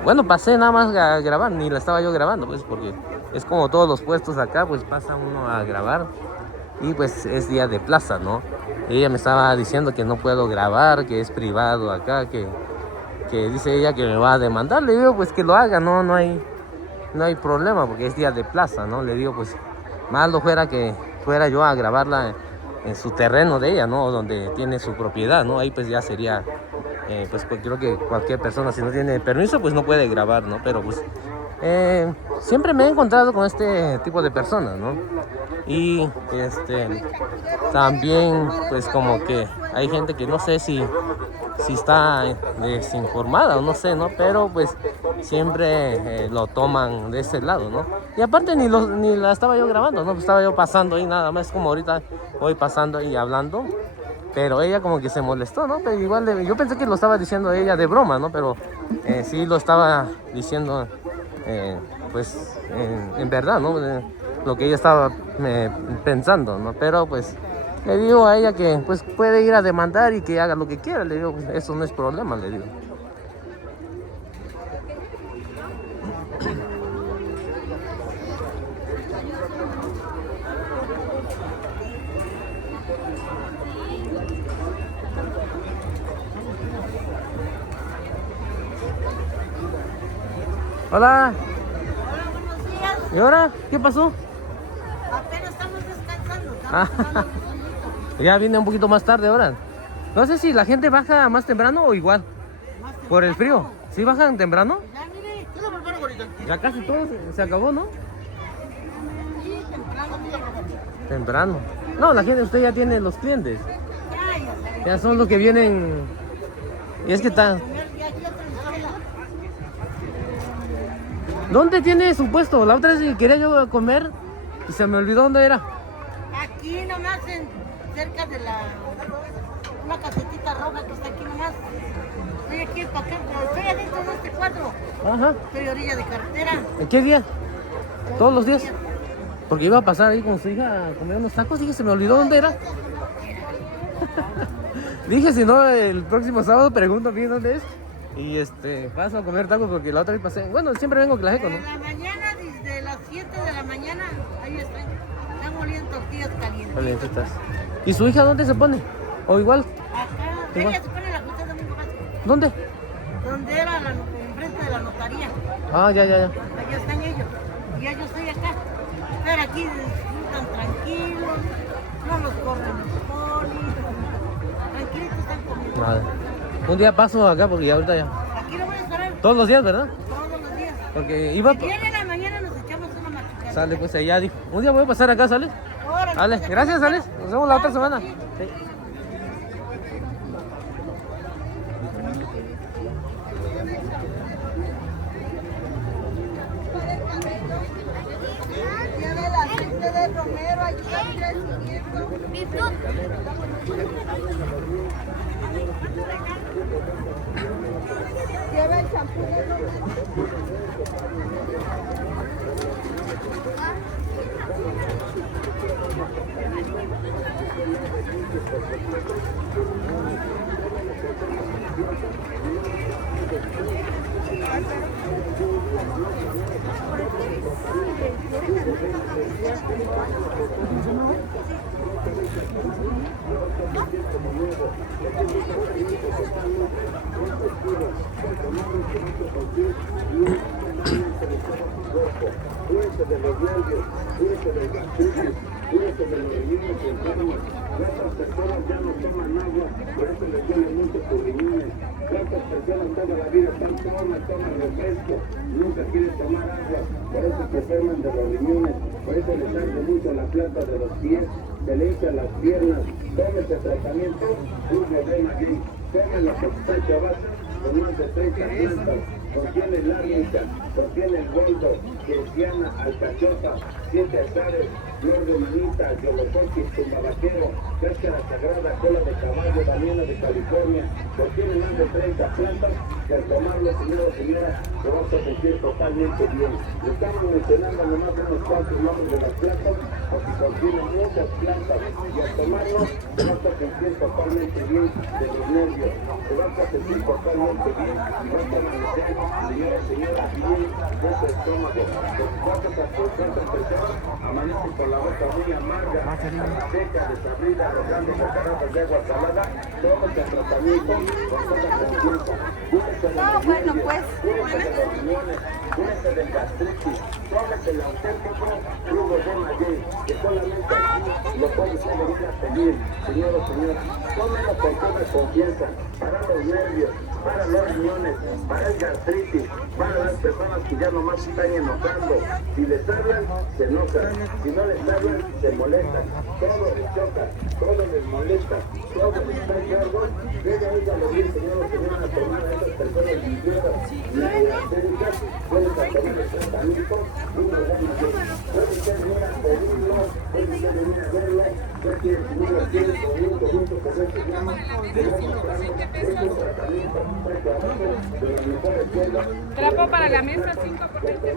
Bueno, pasé nada más a grabar, ni la estaba yo grabando, pues, porque es como todos los puestos acá, pues pasa uno a grabar. Y pues es día de plaza, ¿no? Ella me estaba diciendo que no puedo grabar, que es privado acá, que dice ella que me va a demandar. Le digo, pues que lo haga, no hay problema, porque es día de plaza, ¿no? Le digo, pues, malo fuera que fuera yo a grabarla en su terreno de ella, ¿no? Donde tiene su propiedad, ¿no? Ahí pues ya sería, pues creo que cualquier persona si no tiene permiso pues no puede grabar, ¿no? Pero pues siempre me he encontrado con este tipo de personas, ¿no? Y también pues como que hay gente que no sé si está desinformada o no sé, ¿no? Pero pues siempre lo toman de ese lado, ¿no? Y aparte ni la estaba yo grabando, ¿no? Pues estaba yo pasando ahí nada más, como ahorita voy pasando y hablando. Pero ella como que se molestó, ¿no? Pero igual yo pensé que lo estaba diciendo ella de broma, ¿no? Pero sí lo estaba diciendo pues en verdad, ¿no? Lo que ella estaba pensando, ¿no? Pero pues le digo a ella que pues puede ir a demandar y que haga lo que quiera. Le digo, pues, eso no es problema, le digo. Hola. Hola, buenos días. ¿Y ahora? ¿Qué pasó? Apenas estamos descansando. Ah. Estamos tomando un Ya viene un poquito más tarde ahora. No sé si la gente baja más temprano o igual. Por el frío. ¿Sí bajan temprano? Ya, mire. Ya casi todo se acabó, ¿no? Sí, temprano, Temprano. No, la gente, usted ya tiene los clientes. ya. Ya son los que vienen. Y es que está. ¿Dónde tiene su puesto? La otra vez quería yo comer y se me olvidó dónde era. Aquí nomás, cerca de una casetita roja que está aquí nomás. Estoy aquí estoy adentro de este cuadro. Ajá. Estoy a orilla de carretera. ¿En qué día? ¿Todos los días? Porque iba a pasar ahí con su hija a comer unos tacos y se me olvidó dónde era. Dije, si no, el próximo sábado pregunto bien dónde es. Y paso a comer tacos porque la otra vez pasé. Bueno, siempre vengo a Clajeco, ¿no? En la mañana, desde las 7 de la mañana, ahí están moliendo tortillas calientes. Calientitas. ¿Y su hija dónde se pone? ¿O igual? Acá, Igual. ella se pone la José Domingo Vázquez, ¿Dónde? donde era enfrente de la notaría. Ah, ya. Allá están ellos. Y yo estoy acá. Pero aquí están tranquilos, no los corren los polis. Tranquilitos están comiendo. Vale. Un día paso acá porque ya ahorita ya. Aquí lo voy a esperar Todos los días, ¿verdad? todos los días. Porque iba. Si viene en la mañana nos echamos una machucada. Sale, pues ella dijo. Un día voy a pasar acá, ¿sale? Órale, Vale, pues, gracias, aquí ¿sale? Nos vemos la otra semana. Sí. Sí. Ya ve la gente de Romero, ahí está creciendo. Lleva el champú de ¿Cuántas personas ya no toman agua? Por eso les duele mucho sus riñones. ¿Cuántas personas toda la vida están toman refresco? Nunca quieren tomar agua. Por eso se enferman de los riñones. Por eso les arde mucho la planta de los pies. Se le hinchan las piernas. Tome ese tratamiento. Jugo de Magui. Tómenlo que está hecho a base con más de 30 plantas. Contiene el árnica, contiene el boldo, genciana, alcachota, 7 hectáreas, flor de manita, yolocoquis, tumbabaquero, cáscara sagrada, cola de caballo, banana de California. Contiene más de 30 plantas que al tomarlo, señora, se va a sentir totalmente bien. Le estamos mencionando nomás unos cuantos nombres de las plantas, porque contiene muchas plantas y al tomarlo se va a sentir totalmente bien de los nervios. Se va a sentir totalmente bien y va a permanecer. Señora, bien de su estómago. ¿Cuántas personas amanecen con la boca muy amarga, seca, desabrida, rogando bocaradas de agua salada? Tómate el tratamiento con toda confianza. Cúrese de los nervios, cúrese de los riñones, cúrese del gastritis. Tómese el auténtico jugo de Magui, que solamente aquí lo puede usted venir a pedir, señor o señora. Tómelo con toda confianza, para los nervios, para los riñones, para el gastritis, para las personas que ya nomás se están enojando. Si les hablan, se enojan. Si no les hablan, se molestan. Todo les choca, todo les molesta, todo les está cargo. Venga, oígalo bien, señor o señora, a tomar a esas personas limpiadas y alcohólicas. Pueden tomar el tratamiento. Puede ser venir a pedirlo, puede ser venir a verlo. Ya que uno tiene con eso llama. Trapo para la mesa, 5 por 20.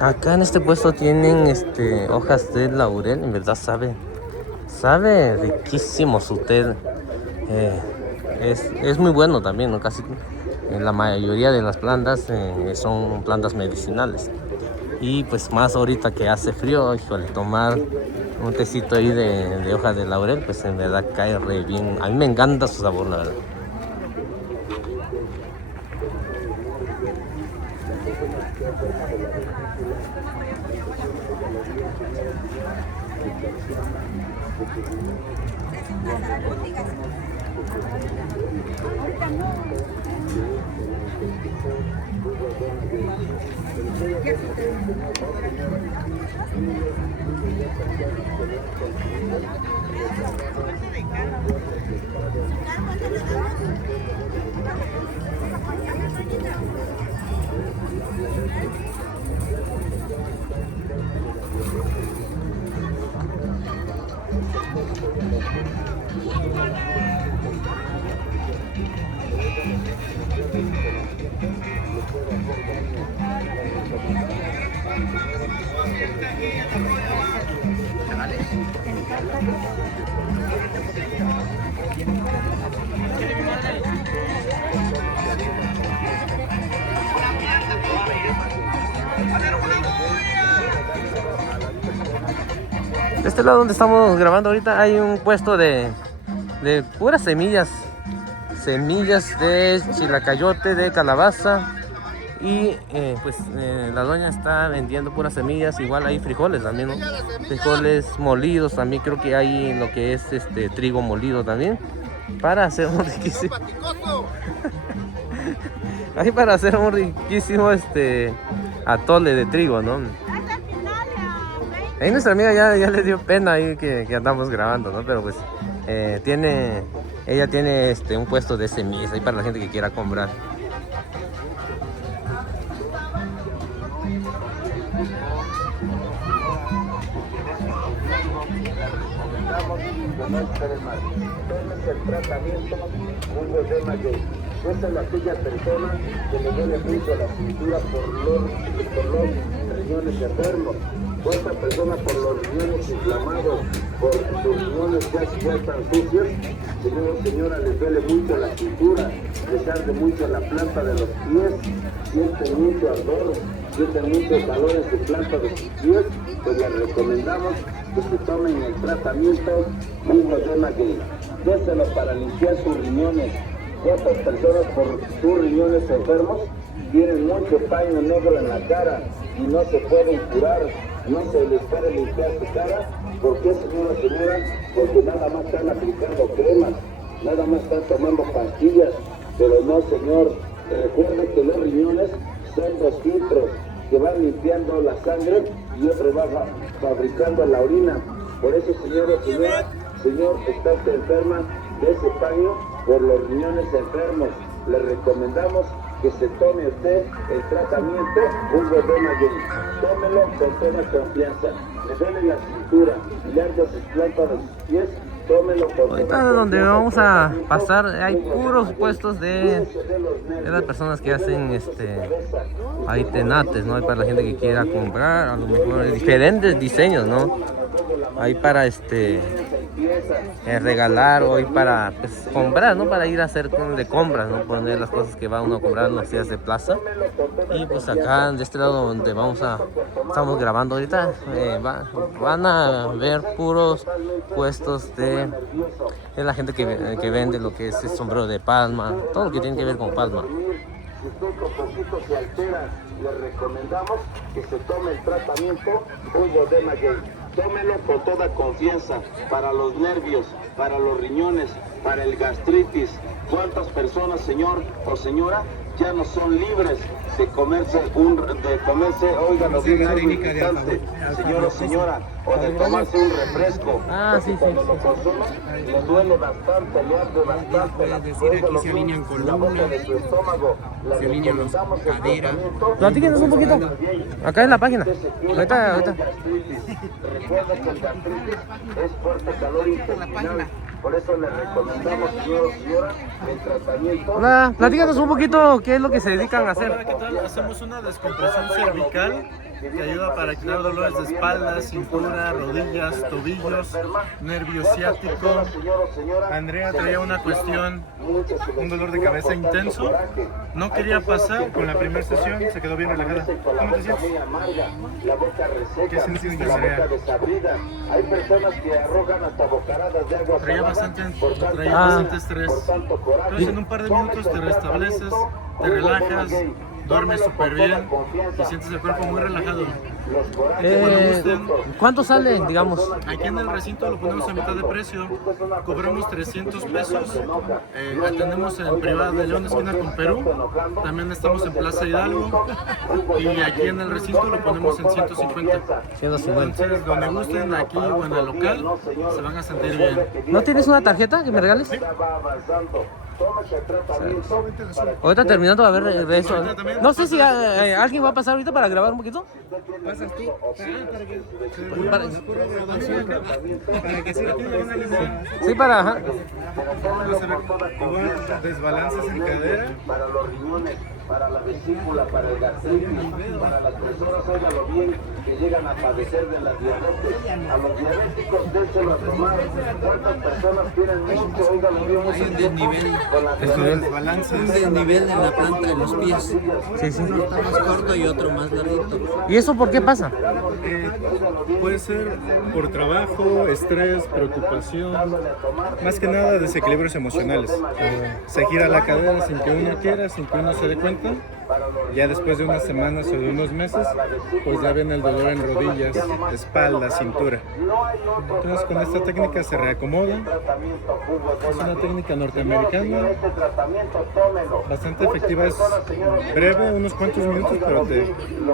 Acá en este puesto tienen hojas de laurel. En verdad sabe riquísimo su té. Es muy bueno también, ¿no? Casi la mayoría de las plantas son plantas medicinales. Y pues más ahorita que hace frío, híjole, tomar un tecito ahí de hoja de laurel, pues en verdad cae re bien. A mí me encanta su sabor, la verdad. De este lado donde estamos grabando ahorita hay un puesto de puras semillas de chilacayote, de calabaza. Y la doña está vendiendo puras semillas. Igual hay frijoles también, ¿no? Frijoles molidos también. Creo que hay lo que es trigo molido también, para hacer un riquísimo hay para hacer un riquísimo atole de trigo, ¿no? Ahí nuestra amiga ya le dio pena ahí que andamos grabando, ¿no? Pero pues ella tiene un puesto de semillas ahí para la gente que quiera comprar. Manuel Pérez Martí. Tómese el tratamiento jugo de maguey. Esa es aquella persona que le duele mucho la cintura por los riñones enfermos. Otra persona por los riñones inflamados, por sus riñones ya están sucios. Señora, les duele mucho la cintura, les arde mucho la planta de los pies, sienten mucho ardor, sienten mucho calor en su planta de sus pies, pues les recomendamos que se tomen el tratamiento jugo de maguey. Déselo para limpiar sus riñones. Otras personas por sus riñones enfermos tienen mucho paño negro en la cara y no se pueden curar, no se les puede limpiar su cara. ¿Por qué, señora? Porque nada más están aplicando cremas, nada más están tomando pastillas, pero no, señor. Recuerde que los riñones son los filtros que van limpiando la sangre y otro va fabricando la orina. Por eso, señor, está usted enferma de ese paño por los riñones enfermos. Le recomendamos que se tome usted el tratamiento jugo de maguey. Tómelo con toda confianza. Le duele la cintura, le arde sus plantas de sus pies. Tómelo con Ahorita donde vamos a pasar hay puros puestos de las personas que hacen hay tenates, ¿no? Hay para la gente que quiera comprar, a lo mejor diferentes diseños, ¿no? Hay para regalar o hay para pues, comprar, ¿no? Para ir a hacer de compras, ¿no? Poner las cosas que va uno a comprar en los días de plaza. Y pues acá de este lado donde estamos grabando ahorita, van a ver puros puestos de la gente que vende lo que es el sombrero de palma, todo lo que tiene que ver con palma. Si usted con poquito se altera, le recomendamos que se tome el tratamiento jugo de maguey. Tómelo con toda confianza para los nervios, para los riñones, para el gastritis. ¿Cuántas personas, señor o señora, ya no son libres de comerse óigalo bien, algo irritante, señor o señora, o de tomarse un refresco? Sí. Cuando lo consuma, le duele bastante, le arde bastante. Puedes decir aquí se alinean columna, se alinean los cadera. Platíquenos un poquito. Acá en la página. Ahorita. Recuerda que el gastritis es fuerte calor intestinal. Por eso le recomendamos, señor o señora, el tratamiento. Hola, platícanos un poquito qué es lo que se dedican a hacer. Hola, ¿qué tal? Hacemos una descompresión cervical que ayuda para quitar dolores de espalda, cintura, rodillas, tobillos, nervio ciático. Andrea traía una cuestión, un dolor de cabeza intenso. No quería pasar, con la primera sesión se quedó bien relajada. ¿Cómo te sientes? ¿Qué sientes, Andrea? Hay personas que arrojan hasta bocaradas de agua. Traía bastante estrés. Entonces en un par de minutos te restableces, te relajas, duermes súper bien y sientes el cuerpo muy relajado. ¿Cuánto sale, digamos? Aquí en el recinto lo ponemos a mitad de precio, cobramos 300 pesos, atendemos en privada de León esquina con Perú, también estamos en Plaza Hidalgo y aquí en el recinto lo ponemos en 150. Entonces donde gusten, aquí o en el local, se van a sentir bien. ¿No tienes una tarjeta que me regales? Sí. Ahorita terminando a ver eso. No sé si alguien va a pasar ahorita para grabar un poquito. Pasas tú. Para que se una línea. Sí, para. Igual desbalances en cadera. Para los riñones, para la vesícula, para el gastritis, para las personas, óigalo bien, que llegan a padecer de la diabetes. A los diabéticos, dénselo a tomar. ¿Cuántas personas tienen mucho? Óigalo bien, Hay un desnivel. Desbalances. Un desnivel en la planta de los pies. Sí. Uno está más corto y otro más larguito. ¿Y eso por qué pasa? Puede ser por trabajo, estrés, preocupación, más que nada desequilibrios emocionales. Se gira la cadera sin que uno quiera, sin que uno se dé cuenta. Ya después de unas semanas o de unos meses, pues ya viene el dolor en rodillas, espalda, cintura. Entonces con esta técnica se reacomoda. Es una técnica norteamericana, bastante efectiva, es breve, unos cuantos minutos, pero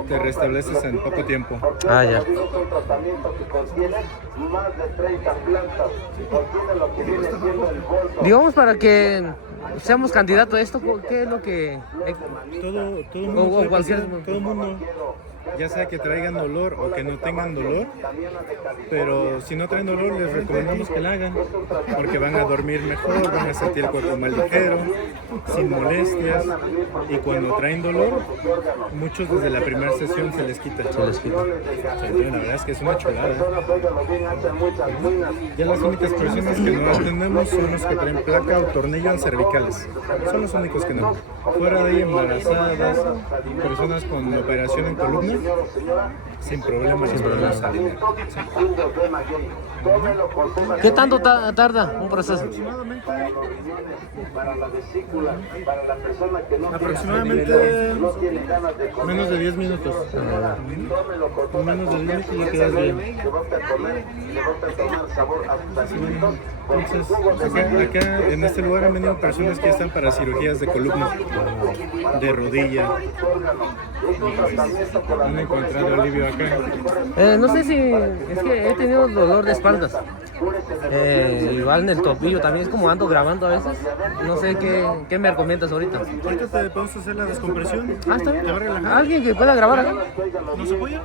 te restableces en poco tiempo. Ya. Es un tratamiento que contiene más de 30 plantas, contiene lo que viene siendo el bolso. Digamos, para que seamos candidatos a esto, ¿qué es lo que...? Todo mundo, cualquier... todo mundo. ya sea que traigan dolor o que no tengan dolor, pero si no traen dolor les recomendamos que la hagan, porque van a dormir mejor, van a sentir el cuerpo más ligero, sin molestias, y cuando traen dolor, muchos desde la primera sesión se les quita. Se les quita. Sí, la verdad es que es una chulada. Ya las únicas personas que no atendemos son los que traen placa o tornillo en cervicales. Son los únicos que no. Fuera de ahí, embarazadas, personas con operación en columna, sin problemas. Sin problemas. ¿Qué tanto tarda un proceso? Aproximadamente menos de 10 minutos. Con menos de 10 minutos ya quedas bien. Entonces, acá en este lugar han venido personas que están para cirugías de columna, de rodilla. Han encontrado alivio acá. No sé si es que he tenido dolor de espaldas. Igual en el tobillo también, es como ando grabando a veces. No sé qué me recomiendas ahorita. Ahorita te podemos hacer la descompresión. Está bien. ¿Te va a relajar? ¿Alguien que pueda grabar acá? ¿No se apoya?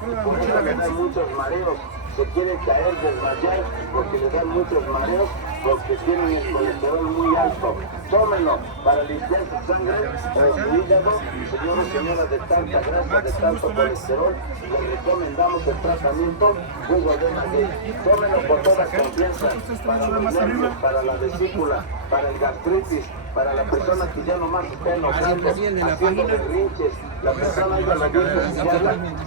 Muchos mareos, se quieren caer, desmayar, porque les dan muchos mareos, porque tienen el colesterol muy alto. Tómenlo para limpiar su sangre o su hígado. Señores y señoras de tanta grasa, de tanto colesterol, les recomendamos el tratamiento jugo de maguey. Tómenlo con toda confianza para los nervios, para la vesícula, para el gastritis, para la persona que ya nomás está enojando, haciendo berrinches. La persona ya lo ve,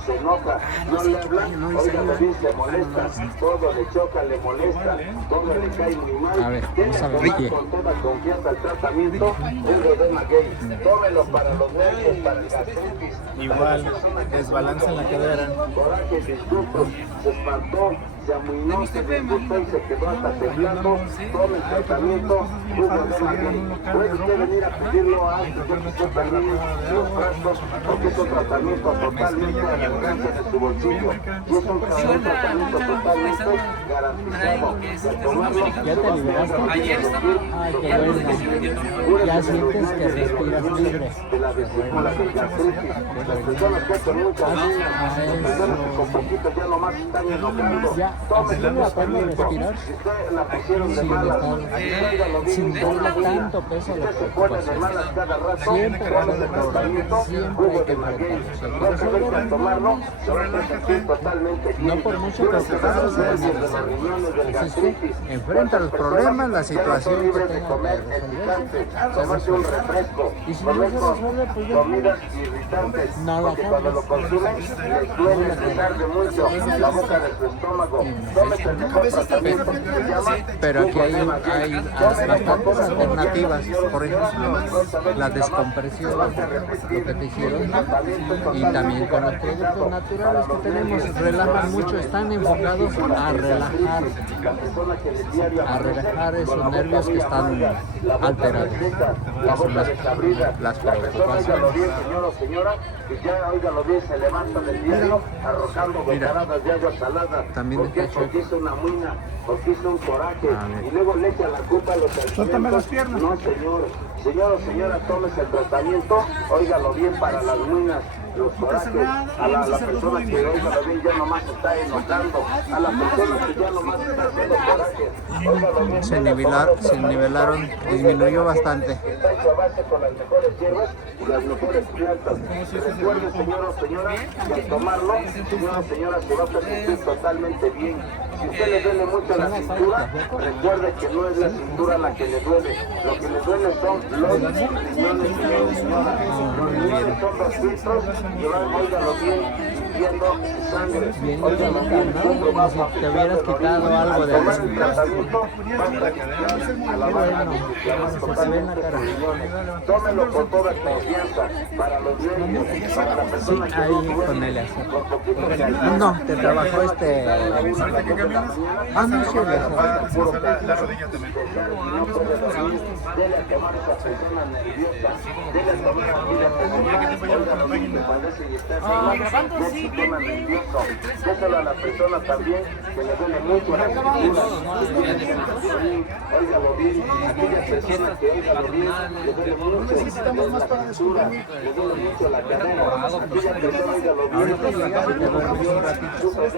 se enoja, no le habla, oiga, lo dice, se molesta, todo le choca, le molesta, todo le cae muy mal. A ver, Tiene vamos a ver, que tomar Ricky. con toda confianza el tratamiento jugo de maguey. Tómelo para los nervios, para el gastritis. Igual, desbalance en la cadera. Coraje, disgustos, se espantó, se amuinó, se disgustó y se quedó hasta temblando. Tome el tratamiento jugo de maguey. Puede usted venir a pedirlo antes de que usted termine los frascos, porque es un tratamiento totalmente al alcance de su bolsillo. Y es un tratamiento totalmente garantizado. Al tomarlo, ¿Ya te liberaste? Ay, qué bueno. Ya sientes que respiras libre. de la vesícula, del gastritis. Las personas que con muchas uñas, las personas que con poquito ya nomás están enojando. Ya, así no aprendo a respirar. Si usted la pusieron de malas, tráigalo bien Sin darle una uña. tanto peso a la Usted se pone de preocupación. malas cada rato, Siempre tome vamos el a probar, tratamiento, siempre jugo hay que de maguey. enfrentarnos. No se deje de tomarlo, se va a sentir totalmente bien. No por mucho Cúrese de preocuparse, los nervios, de vamos los riñones, del Así es que gastritis. enfrenta los Muchas problemas, la personas ya no son situación que libres de tenga comer que el resolverse. picante, tomarse un refresco, Y si no comer se resuelve, pues ya comidas irritantes, no la porque cuando lo consumen les duele, les arde mucho la boca de su estómago. Tómese el mejor tratamiento que se llama Pero aquí hay jugo de maguey. bastantes alternativas, por ejemplo, la descompresión, lo que te hicieron, y también con los productos naturales que tenemos, relajan mucho, están enfocados a relajar esos nervios que están alterados, que son las preocupaciones. Óigalo bien, señor o señora, que ya, óigalo bien, se levanta del diario arrojando bocaradas de agua salada, también porque, está porque hizo una muina, porque hizo un coraje, A ver. y luego le echa la culpa a los alimentos. No, señor. Señor o señora, tómese el tratamiento, óigalo bien, para las muinas, los corajes, a la persona que, óigalo bien, ya nomás está enojando, a la persona que ya nomás está haciendo coraje, óigalo bien. Se nivelaron, disminuyó bastante. Está hecho a base con las mejores hierbas y las mejores plantas. Recuerde, señor o señora, que al tomarlo, señor o señora, se va a sentir totalmente bien. Si usted le duele mucho la cintura, recuerde que no es la cintura la que le duele. Lo que le duele son los riñones, señor o señora. Los riñones son los filtros que van, óigalo bien, limpiando sangre. Óigalo bien, Como si te hubieras quitado algo de tomar el encima. tratamiento, vamos a lavar las necesidades totalmente de los riñones. Tómelo con toda confianza para los nervios, para la persona que Ahí no con él duele, así. con poquito de harina. No, te trabajó este. Ah, no, sí, La rodilla también. Dele a tomar a esa persona nerviosa, dele a tomar a la persona, óigalo bien, que parece y está enferma, de sistema nervioso. Déselo a la persona también que le duele mucho la cintura, óigalo bien, aquella persona que óigalo bien, le duele mucho. Necesitamos más para descubrir. Le duele mucho la cadera. Aquella persona, óigalo bien, sufre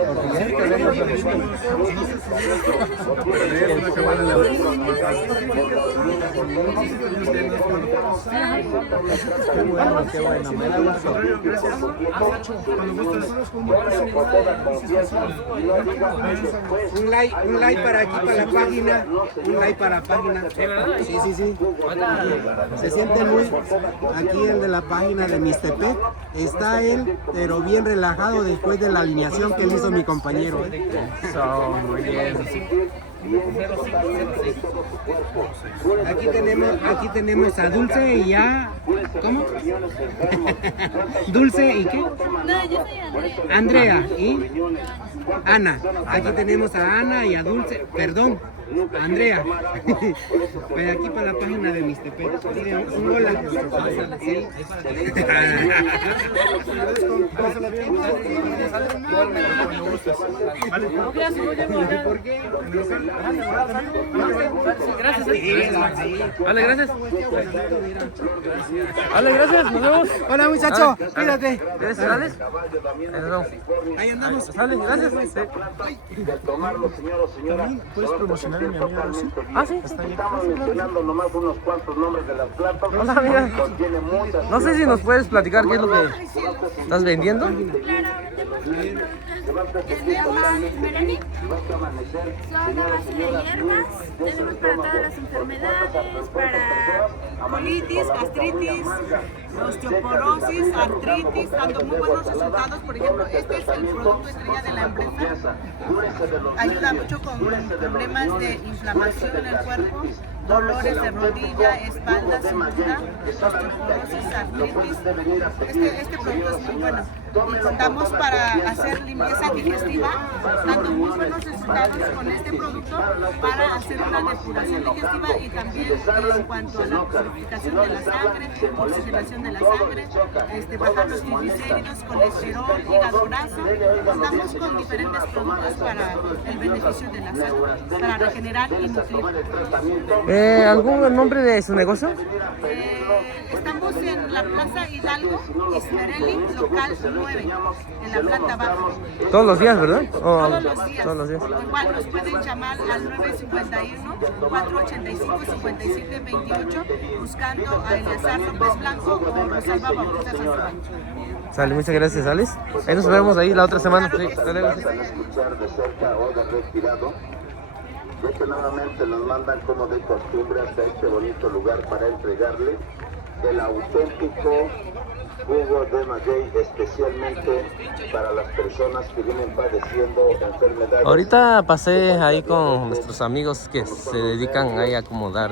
Qué bueno, me da gusto. Un like para aquí, para la página. Un like para la página. Sí, sí, sí. Se siente muy... Aquí el de la página de Mixtepec. Está él, pero bien relajado después de la alineación que le hizo mi compañero. Muy bien. Aquí tenemos a Dulce y a... ¿Cómo? Dulce y ¿qué? No, yo soy Andrea y Ana. Aquí tenemos a Ana y a Dulce. Perdón, a Andrea. Pues aquí para la página de Mixtepec. Miren, un hola. Sí. ¿Por qué? Gracias. Vale, gracias. Vale, gracias. Nos vemos. Hola muchacho, cuídate. ¿Eres Sales? Ahí nos vemos. Ahí andamos. Sale, gracias. Sí. de tomarlo, señor o señora. ¿Puedes promocionar a mi amiga Rosy? Ah, sí. Estamos mencionando nomás unos cuantos nombres de las plantas. Hola, amiga. Contiene muchas. No sé si nos puedes platicar qué es lo que estás vendiendo. Tenemos Mereni, son a base de hierbas, tenemos para todas las enfermedades, para colitis, gastritis, osteoporosis, artritis, dando muy buenos resultados. Por ejemplo, este es el producto estrella de la empresa. Ayuda mucho con problemas de inflamación en el cuerpo, dolores de rodilla, espalda, cintura, osteoporosis, artritis. Este producto es muy bueno. Y contamos para hacer limpieza digestiva, dando muy buenos resultados con este producto para hacer una depuración digestiva y también en cuanto a la purificación de la sangre, oxigenación de la sangre, bajar los triglicéridos, colesterol, hígado graso. Contamos con diferentes productos para el beneficio de la salud, para regenerar y nutrir. ¿Algún nombre de su negocio? Estamos en la Plaza Hidalgo, Ismereli, local 9, en la planta baja. Todos los días, ¿verdad? Todos los días. Todos los días. Igual nos pueden llamar al 951-485-5728 buscando a Eleazar López Blanco o Rosalba Bautista Sandoval. Sale, muchas gracias, Alice. Ahí nos vemos ahí la otra semana. Sí, hasta luego. Escuchar de cerca o de retirado, de que nuevamente nos mandan como de costumbre hasta este bonito lugar para entregarle el auténtico jugo de maguey, especialmente para las personas que vienen padeciendo enfermedades. Ahorita pasé ahí con nuestros amigos que se dedican ahí a acomodar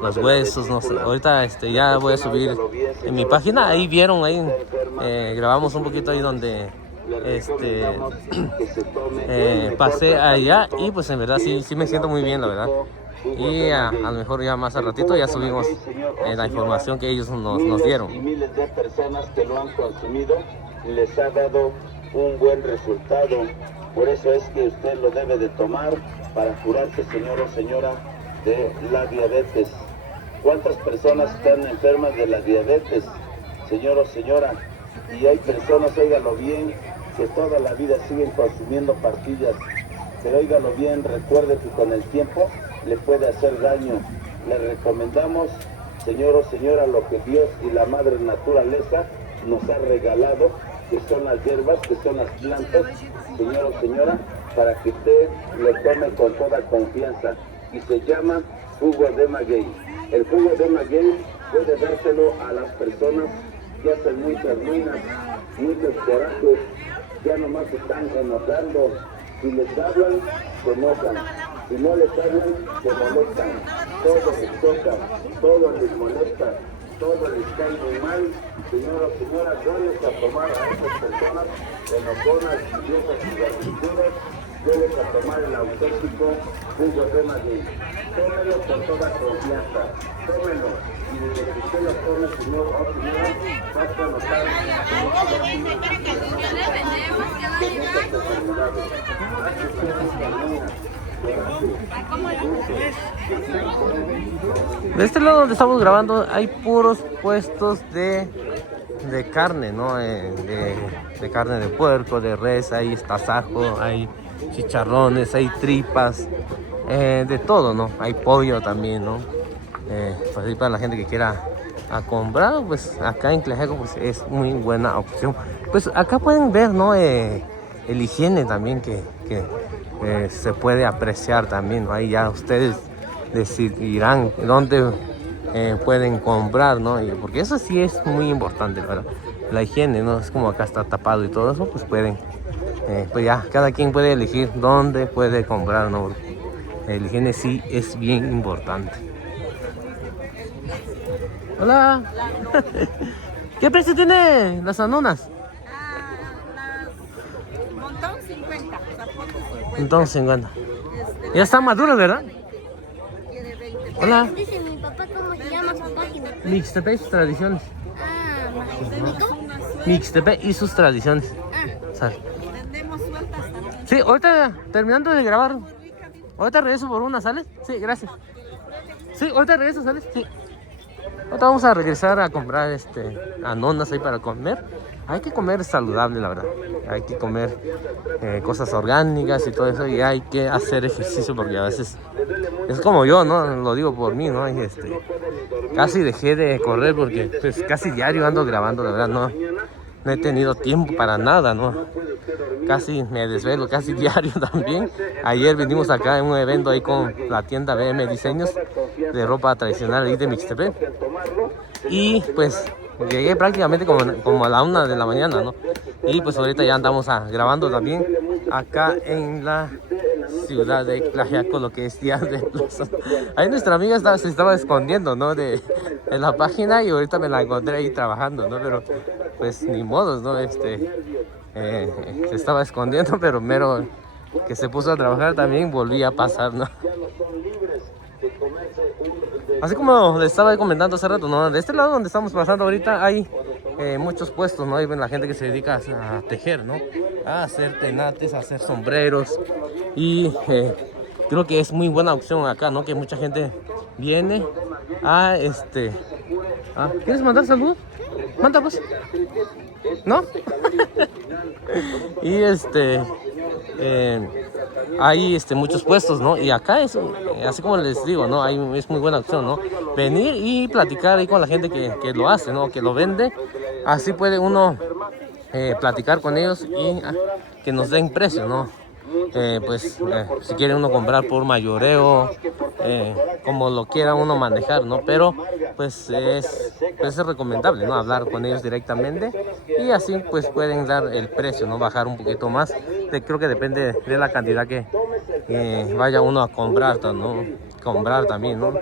los huesos, no sé. Ahorita ya voy a subir en mi página, ahí vieron, ahí grabamos un poquito ahí donde pasé allá y pues en verdad sí me siento muy bien, la verdad. Y a lo mejor ya más al ratito ya subimos la información que ellos nos dieron. Y miles de personas que lo han consumido les ha dado un buen resultado. Por eso es que usted lo debe de tomar para curarse, señor o señora, de la diabetes. ¿Cuántas personas están enfermas de la diabetes, señor o señora? Y hay personas, óigalo bien, que toda la vida siguen consumiendo pastillas. Pero óigalo bien, recuerde que con el tiempo le puede hacer daño. Le recomendamos, señor o señora, lo que Dios y la madre naturaleza nos ha regalado, que son las hierbas, que son las plantas, señor o señora, para que usted lo tome con toda confianza. Y se llama jugo de maguey. El jugo de maguey puede dárselo a las personas que hacen muchas ruinas, muchos corajes, ya nomás están enojando. Si les hablan, se enojan. Si no les hablan, se molestan. Todo les toca, todo les molesta, todo les cae muy mal. Señora o señora, debes a tomar a esas personas enojonas, viejas y gargantudas, debes a tomar el auténtico jugo de maguey. Tómelo con toda confianza, tómelo. Y desde que usted lo tome, señor o señora, vas a notar muchas enfermedades. De este lado donde estamos grabando hay puros puestos de carne, ¿no? De carne de puerco, de res, hay tasajo, hay chicharrones, hay tripas, de todo, ¿no? Hay pollo también, ¿no? Pues ahí para la gente que quiera comprar, pues acá en Tlaxiaco pues es muy buena opción. Pues acá pueden ver, ¿no? El higiene también que se puede apreciar también, ¿no? Ahí ya ustedes decidirán dónde pueden comprar, ¿no? Porque eso sí es muy importante, ¿verdad? La higiene, ¿no? Es como acá está tapado y todo eso, pues pueden, pues ya, cada quien puede elegir dónde puede comprar, ¿no? La higiene sí es bien importante. Hola. ¿Qué precio tiene las anonas? Montón 50, zapote 50. Montón 50. Ya están maduras, ¿verdad? Hola. Dice mi papá cómo se llama su página. Mixtepec y sus tradiciones. ¿Cómo? Mixtepec y sus tradiciones. ¿Sabes? Vendemos sueltas también. Sí, ahorita terminando de grabar. Ahorita regreso por una, ¿sales? Sí, gracias. Sí, ahorita regreso, ¿sales? Sí. Ahorita vamos a regresar a comprar anonas ahí para comer. Hay que comer saludable, la verdad. Hay que comer cosas orgánicas y todo eso. Y hay que hacer ejercicio porque a veces es como yo, ¿no? Lo digo por mí, ¿no? Y casi dejé de correr porque pues casi diario ando grabando, la verdad. No he tenido tiempo para nada, ¿no? Casi me desvelo, casi diario también. Ayer vinimos acá en un evento ahí con la tienda BM Diseños de ropa tradicional ahí de Mixtepec. Y pues llegué prácticamente como a la 1 de la mañana, ¿no? Y pues ahorita ya andamos grabando también acá en la ciudad de Tlaxiaco, lo que es Día de Plaza. Ahí nuestra amiga se estaba escondiendo, ¿no? De la página y ahorita me la encontré ahí trabajando, ¿no? Pero pues ni modos, ¿no? Se estaba escondiendo, pero mero que se puso a trabajar también volví a pasar, ¿no? Así como les estaba comentando hace rato, ¿no? De este lado donde estamos pasando ahorita hay muchos puestos, ¿no? Hay la gente que se dedica a tejer, ¿no? A hacer tenates, a hacer sombreros. Y creo que es muy buena opción acá, ¿no? Que mucha gente viene a ¿quieres mandar saludos? Manda pues. ¿No? Y hay muchos puestos, ¿no? Y acá es, así como les digo, ¿no? Es muy buena opción, ¿no? Venir y platicar ahí con la gente que lo hace, ¿no? Que lo vende. Así puede uno platicar con ellos y que nos den precio, ¿no? Si quiere uno comprar por mayoreo, como lo quiera uno manejar, ¿no? Pero pues es recomendable, ¿no? Hablar con ellos directamente y así pues pueden dar el precio, ¿no? Bajar un poquito más. Creo que depende de la cantidad que vaya uno a comprar, ¿no? Comprar también, ¿no?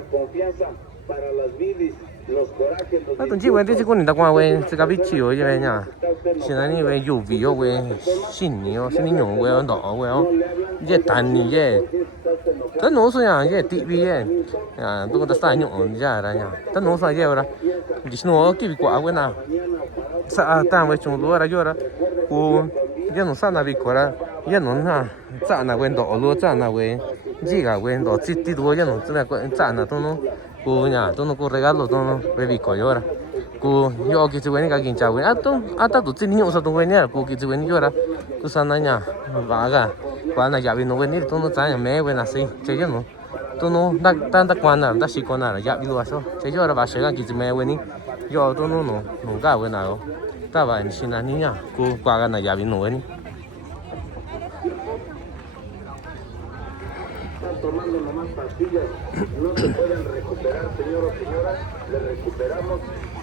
Tôi chỉ quen cái con người ta quen cái vị trí ở đây nha, hiện tại như vậy dù vì ở đây xin nhiều quen đó quen, cái tan như vậy, tất nó số nhà cái tivi vậy, tôi có thể xài nhộng ra đây nha, tất nó xài vậy rồi, chỉ nó cái bị quá quen nào, sao ta mới chúng tôi ra rồi, cô cái nó sao nào bị quá ra, cái nó na, sao nào quen đó luôn, sao nào quen, gì cả quen đó, chỉ tôi cái nó sao nào quen, sao nào tôi nó cô nhà tôi nó cô regalo tôi nó về bị coi rồi cô yo cái chuyện này cái chào cái tôi chỉ nhớ sao tôi quên nhá cô cái chuyện này rồi tôi sang này nhà và quan này giờ bị nó quên đi tôi nó trả nhà mẹ quên là gì chơi chứ nó tôi nó đã quan là đã xí quan là giờ bị lo sao chơi chứ là bà sẽ cái chuyện mẹ quên đi yo tôi nó cái quên nào ta bảo xin là ní nhá cô qua cái này giờ bị nó quên đi tomando nomás pastillas, no se pueden recuperar, señor o señora, le recuperamos,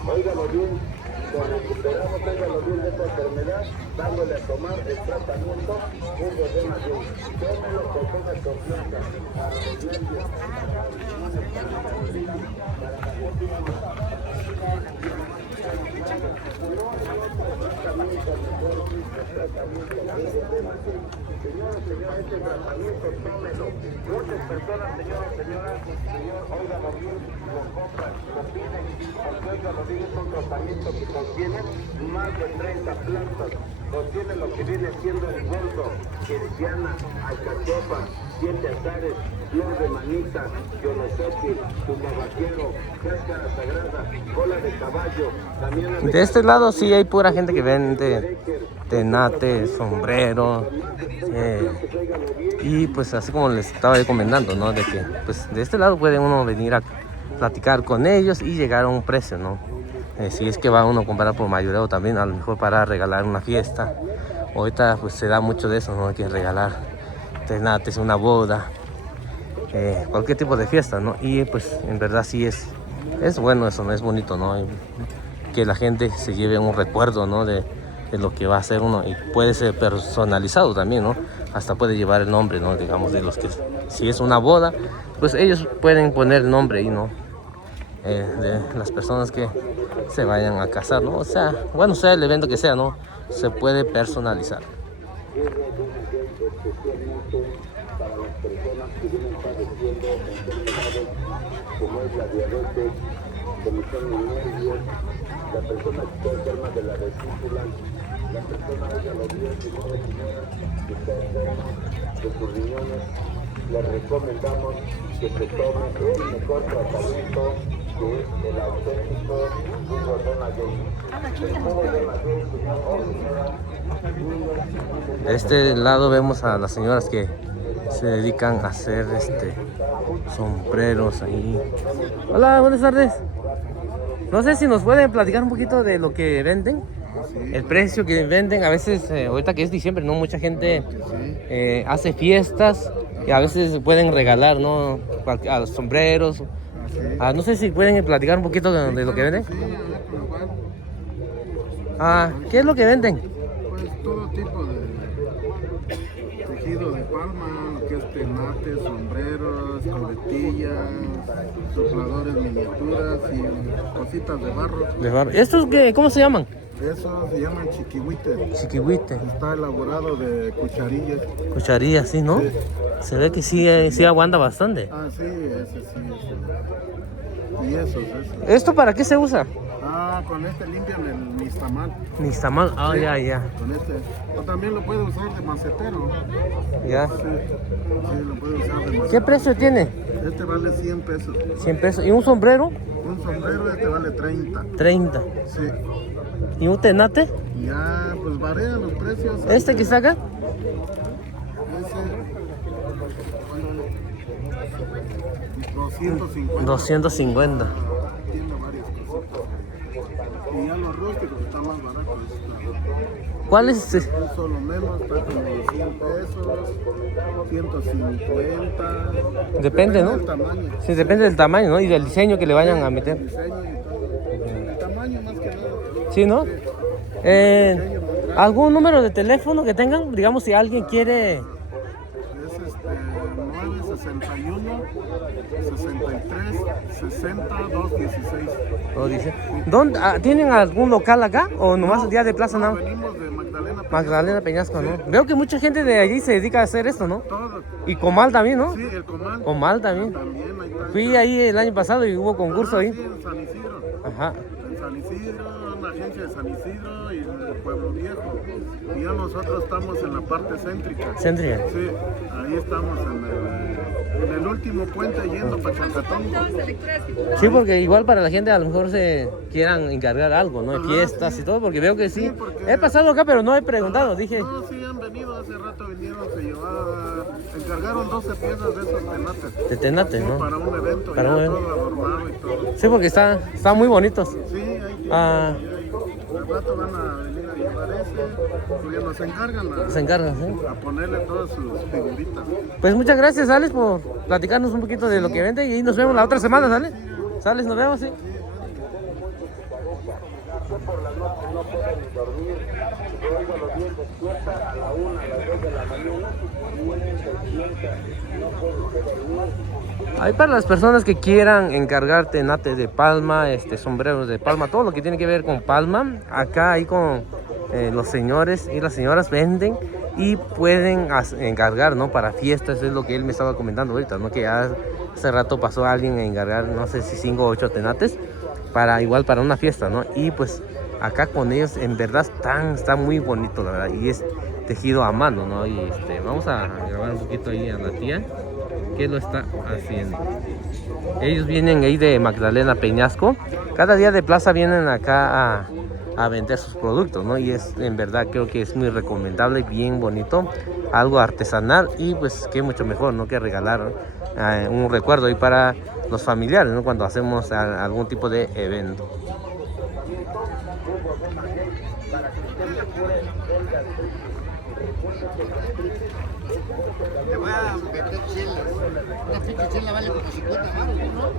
óigalo bien, lo recuperamos, óigalo bien de esta enfermedad, dándole a tomar el tratamiento, jugo de maguey, tómelo con toda confianza, para los nervios, Señora, este tratamiento tómelo. Muchas personas, señora, señor, óigalo bien, lo compran, lo piden, porque óigalo bien, es un tratamiento que contiene más de 30 plantas, contiene lo que viene siendo el boldo, querciana, alcachofa, 7 azares, flor de manita, yonosoki, tumbabaquero, cáscara sagrada, cola de caballo. También De este lado sí hay pura gente que vende tenate, sombrero, y pues así como les estaba comentando, ¿no? De que pues de este lado puede uno venir a platicar con ellos y llegar a un precio, ¿no? Si es que va uno a comprar por mayoreo también, a lo mejor para regalar una fiesta. Ahorita pues se da mucho de eso, ¿no? Hay que regalar tenates, una boda, cualquier tipo de fiesta, ¿no? Y pues en verdad sí es bueno eso, ¿no? Es bonito, ¿no? Que la gente se lleve un recuerdo, ¿no? De lo que va a hacer uno, y puede ser personalizado también, ¿no? Hasta puede llevar el nombre, ¿no? Digamos, de los que, si es una boda, pues ellos pueden poner el nombre ahí, ¿no? De las personas que se vayan a casar, ¿no? O sea, bueno, sea el evento que sea, ¿no? Se puede personalizar. para las personas que vienen padeciendo enfermedades como es la diabetes, comisión de nervios, la persona que está enferma de la vesícula, la persona que a los 19 señoras que está enferma de sus riñones, les recomendamos que se tome el mejor tratamiento, que es el auténtico jugo de maguey. El jugo de maguey, De este lado vemos a las señoras que se dedican a hacer sombreros ahí. Hola, buenas tardes. No sé si nos pueden platicar un poquito de lo que venden, el precio que venden. A veces, ahorita que es diciembre, ¿no? Mucha gente hace fiestas y a veces pueden regalar, ¿no? A los sombreros. No sé si pueden platicar un poquito de lo que venden. ¿Qué es lo que venden? Pues todo tipo de tejido de palma, lo que es tenate, sombreros, coletillas, sopladores miniaturas y cositas de barro. De barro. ¿Estos cómo se llaman? Eso se llama chiquihuite. Chiquihuite. Está elaborado de cucharillas. Cucharillas, sí, ¿no? Sí. Se ve que sí aguanta bastante. Sí, ese sí. Y esos. ¿Esto para qué se usa? Con este limpian el nixtamal. Nixtamal, sí, ya. Con este. O también lo puede usar de macetero. Ya. Sí, lo puede usar de macetero. ¿Qué precio tiene? Este vale 100 pesos. 100 pesos. ¿Y un sombrero? Un sombrero este vale 30. 30. Sí. ¿Y un tenate? Ya, pues varían los precios. ¿Este que saca? Ese, 250. 250. Tiene varias cosas. Y ya los rústicos están más baratos. ¿Cuál es? Solo menos, está como 100 pesos, 150. Depende, ¿no? Del tamaño. Sí, depende del tamaño, ¿no? Y del diseño que le vayan a meter. El diseño y todo. El tamaño más que nada. Sí, ¿no? ¿Algún número de teléfono que tengan? Digamos, si alguien quiere... Es 961 63 60 216. ¿Dónde, ¿Tienen algún local acá o nomás el día de Plaza Nava? Venimos de Magdalena Peñasco, ¿no? Veo que mucha gente de allí se dedica a hacer esto, ¿no? Todo. Y Comal también, ¿no? Sí, el Comal. Comal también. Ahí Fui ahí el año pasado y hubo concurso ahí. Sí, en San Isidro. Ajá. En San Isidro, una agencia de San Isidro y el Pueblo Viejo. Y ya nosotros estamos en la parte céntrica. ¿Céntrica? Sí, ahí estamos en el último puente yendo para Chacatongo. Sí, porque igual para la gente a lo mejor se quieran encargar algo, ¿no? Fiestas y todo, porque veo que sí. He pasado acá, pero no he preguntado, dije... No, sí, han venido, hace rato vinieron, encargaron 12 piezas de esos tenates. De tenate, ¿no? Para un evento, para un evento. Todo adornado y todo. Sí, porque están muy bonitos. Sí, al rato van a venir a llevar porque nos encargan a ponerle todas sus figuritas. Pues muchas gracias, Alex, por platicarnos un poquito de lo que vende y nos vemos la otra semana, ¿sale? ¿Sales? Nos vemos, sí. Por la noche no pueden dormir, luego los días despierta a la 1, a las 2 de la mañana, y despierta, no puede dormir. Ahí para las personas que quieran encargar tenate de palma, sombreros de palma, todo lo que tiene que ver con palma, acá ahí con los señores y las señoras venden y pueden encargar, ¿no? Para fiestas, es lo que él me estaba comentando ahorita, ¿no? Que hace rato pasó alguien a encargar, no sé si 5 o 8 tenates, igual para una fiesta, ¿no? Y pues acá con ellos en verdad está muy bonito, la verdad, y es tejido a mano, ¿no? Y vamos a grabar un poquito ahí a la tía que lo está haciendo. Ellos vienen ahí de Magdalena Peñasco. Cada día de plaza vienen acá a vender sus productos, ¿no? Y es, en verdad, creo que es muy recomendable, bien bonito, algo artesanal y pues que mucho mejor, ¿no? Que regalar un recuerdo ahí para los familiares, ¿no? Cuando hacemos algún tipo de evento. Te voy a meter chelas. Una pinche chela vale como 50 baros, ¿no?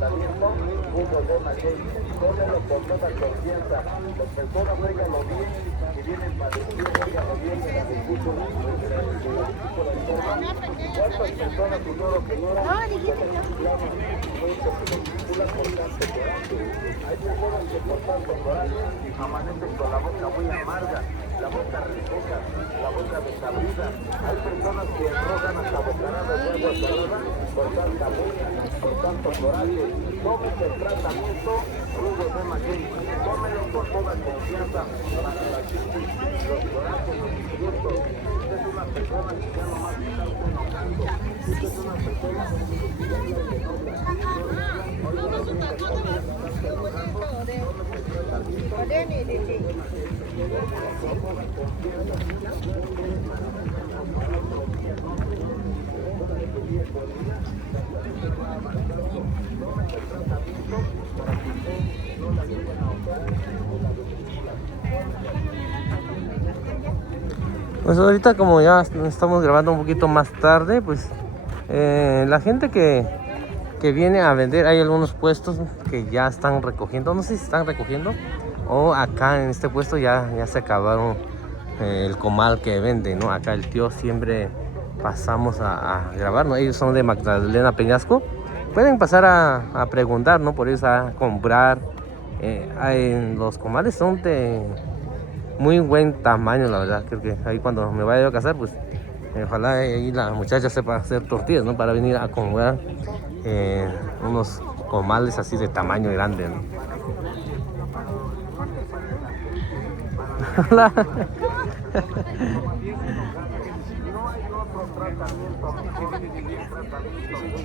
Amanecen con la boca muy amarga, la boca reseca, la boca desabrida. Hay personas que rogan hasta bocanadas de agua salada por tanta bulla, por tanto coraje. Tómese el tratamiento Jugo de Maguey. Tómelo con toda confianza para la crisis, los corajes, los disgustos. Usted es una persona que ya no más está enojando. Usted es una persona que ya no se Pues ahorita, como ya estamos grabando un poquito más tarde, pues la gente que viene a vender, hay algunos puestos que ya están recogiendo, no sé si están recogiendo o acá en este puesto ya se acabaron el comal que venden, ¿no? Acá el tío siempre pasamos a grabar, ¿no? Ellos son de Magdalena Peñasco. Pueden pasar a preguntar, ¿no? Por ellos a comprar. Los comales son de muy buen tamaño, la verdad. Creo que ahí cuando me vaya a casar, pues ojalá ahí la muchacha sepa hacer tortillas, ¿no? Para venir a comprar unos comales así de tamaño grande, ¿no? Hola.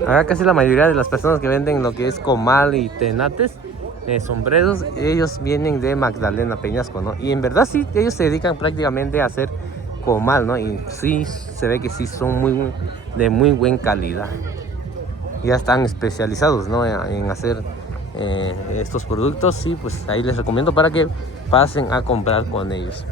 Acá casi la mayoría de las personas que venden lo que es comal y tenates, sombreros, ellos vienen de Magdalena Peñasco, ¿no? Y en verdad sí, ellos se dedican prácticamente a hacer comal, ¿no? Y sí, se ve que sí son de muy buena calidad. Ya están especializados, ¿no? En hacer estos productos, y pues ahí les recomiendo para que pasen a comprar con ellos.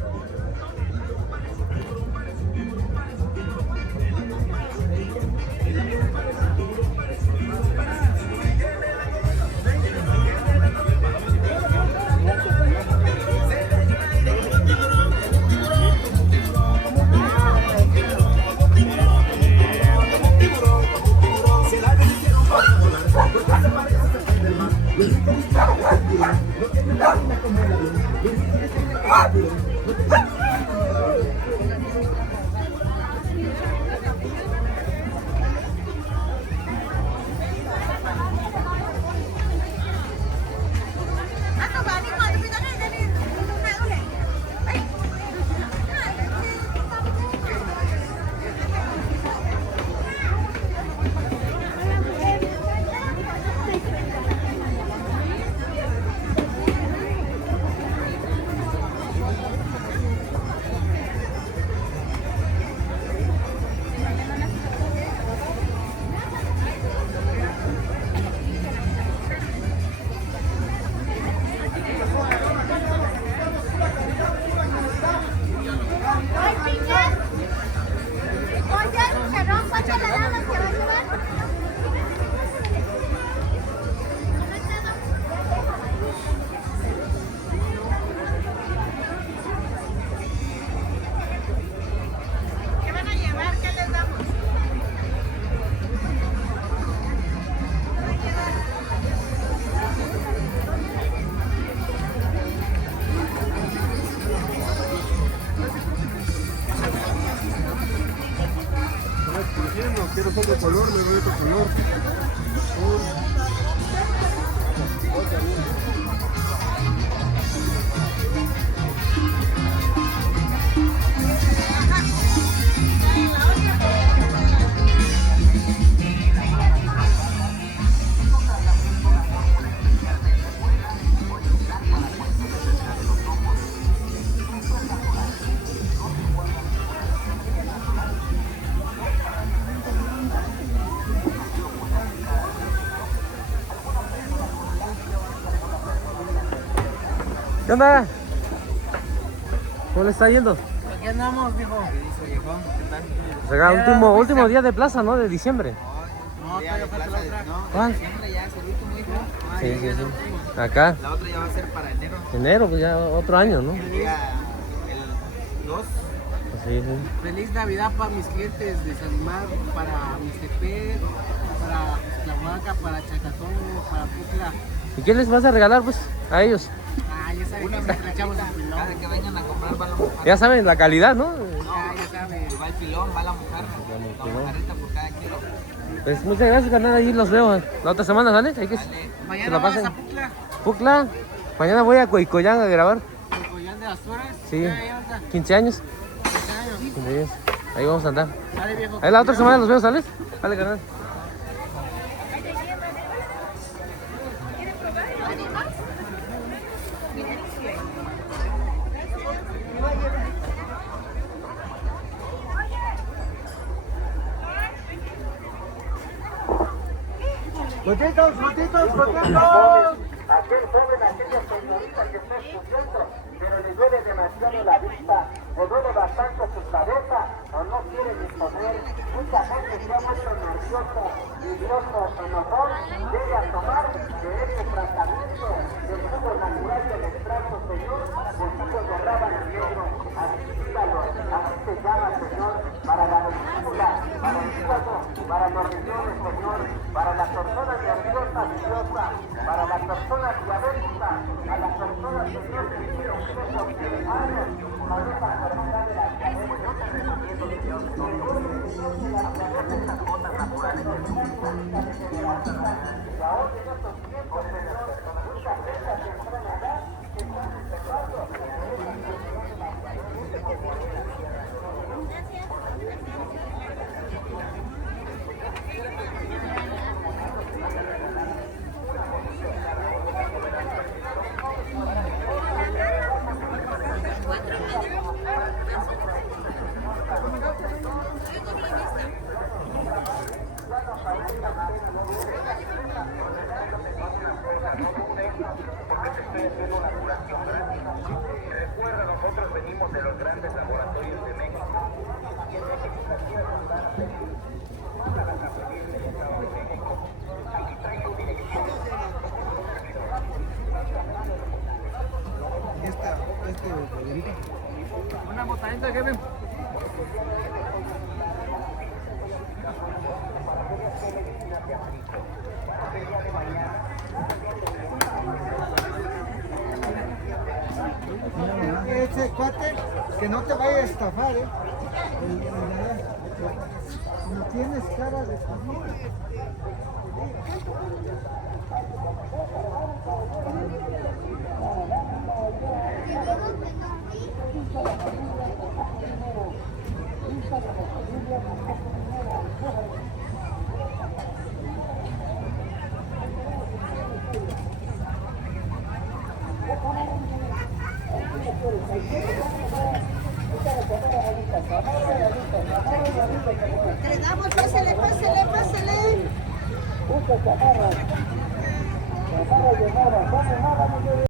Quiero otro color, le doy otro color. ¿Qué onda? ¿Cómo le está yendo? Aquí andamos, viejo. ¿Qué tal? Último día de plaza, ¿no? De diciembre. No, todavía falta la otra. ¿Cuál? Diciembre ya es el último, hijo. Sí. Acá. La otra ya va a ser para enero. Enero, pues ya otro año, ¿no? El 2. Sí. Feliz Navidad para mis clientes de San Mar, para Mixtepec, para Tlahuaca, para Chacatón, para Pucla. ¿Y qué les vas a regalar, pues, a ellos? Ya saben que siempre echamos el pilón. Cada que vengan a comprar va la mojarra. Ya saben la calidad, ¿no? Ya saben. Va el pilón, va la mojarra. La mojarrita por cada kilo. Pues muchas gracias, carnal, ahí los veo. La otra semana, ¿sale? Hay que Mañana se la pasen. vas a Pucla. Pucla. Mañana voy a Coicoyán a grabar. Coicoyán de las Flores. Sí. 15 años. 15 años. Ahí vamos a andar. Sale, viejo. Ahí la otra semana los veo, ¿sales? Vale, carnal. ¡Frutitos! Aquel joven, aquella señorita que está estudiando, pero le duele demasiado la vista, le duele bastante su cabeza, o no quiere ni comer. Mucha gente se ha vuelto nerviosa, nervioso, enojón, debe a tomar de este tratamiento del jugo natural del extracto, señor, del jugo de rábano negro. Así dígalo, así se llama, señor, para la vesícula, para el hígado, para los riñones, señor, para las personas nerviosas, para las personas diabéticas, a las personas que no se hicieron peso de años, con esa enfermedad de la diabetes, no te recomiendo, señor, estas gotas naturales que utilizan, y ahora en estos tiempos, señor, muchas veces se entran a dar, que están empezando, Recuerda, nosotros venimos de los grandes laboratorios de México. Y en México aquí toda la cafetería del Estado de México. Aquí traigo un Una botadita, Kevin. Ese cuate, que no te vaya a estafar, No tienes cara de familia. Le damos, pásale, pásale, pásale.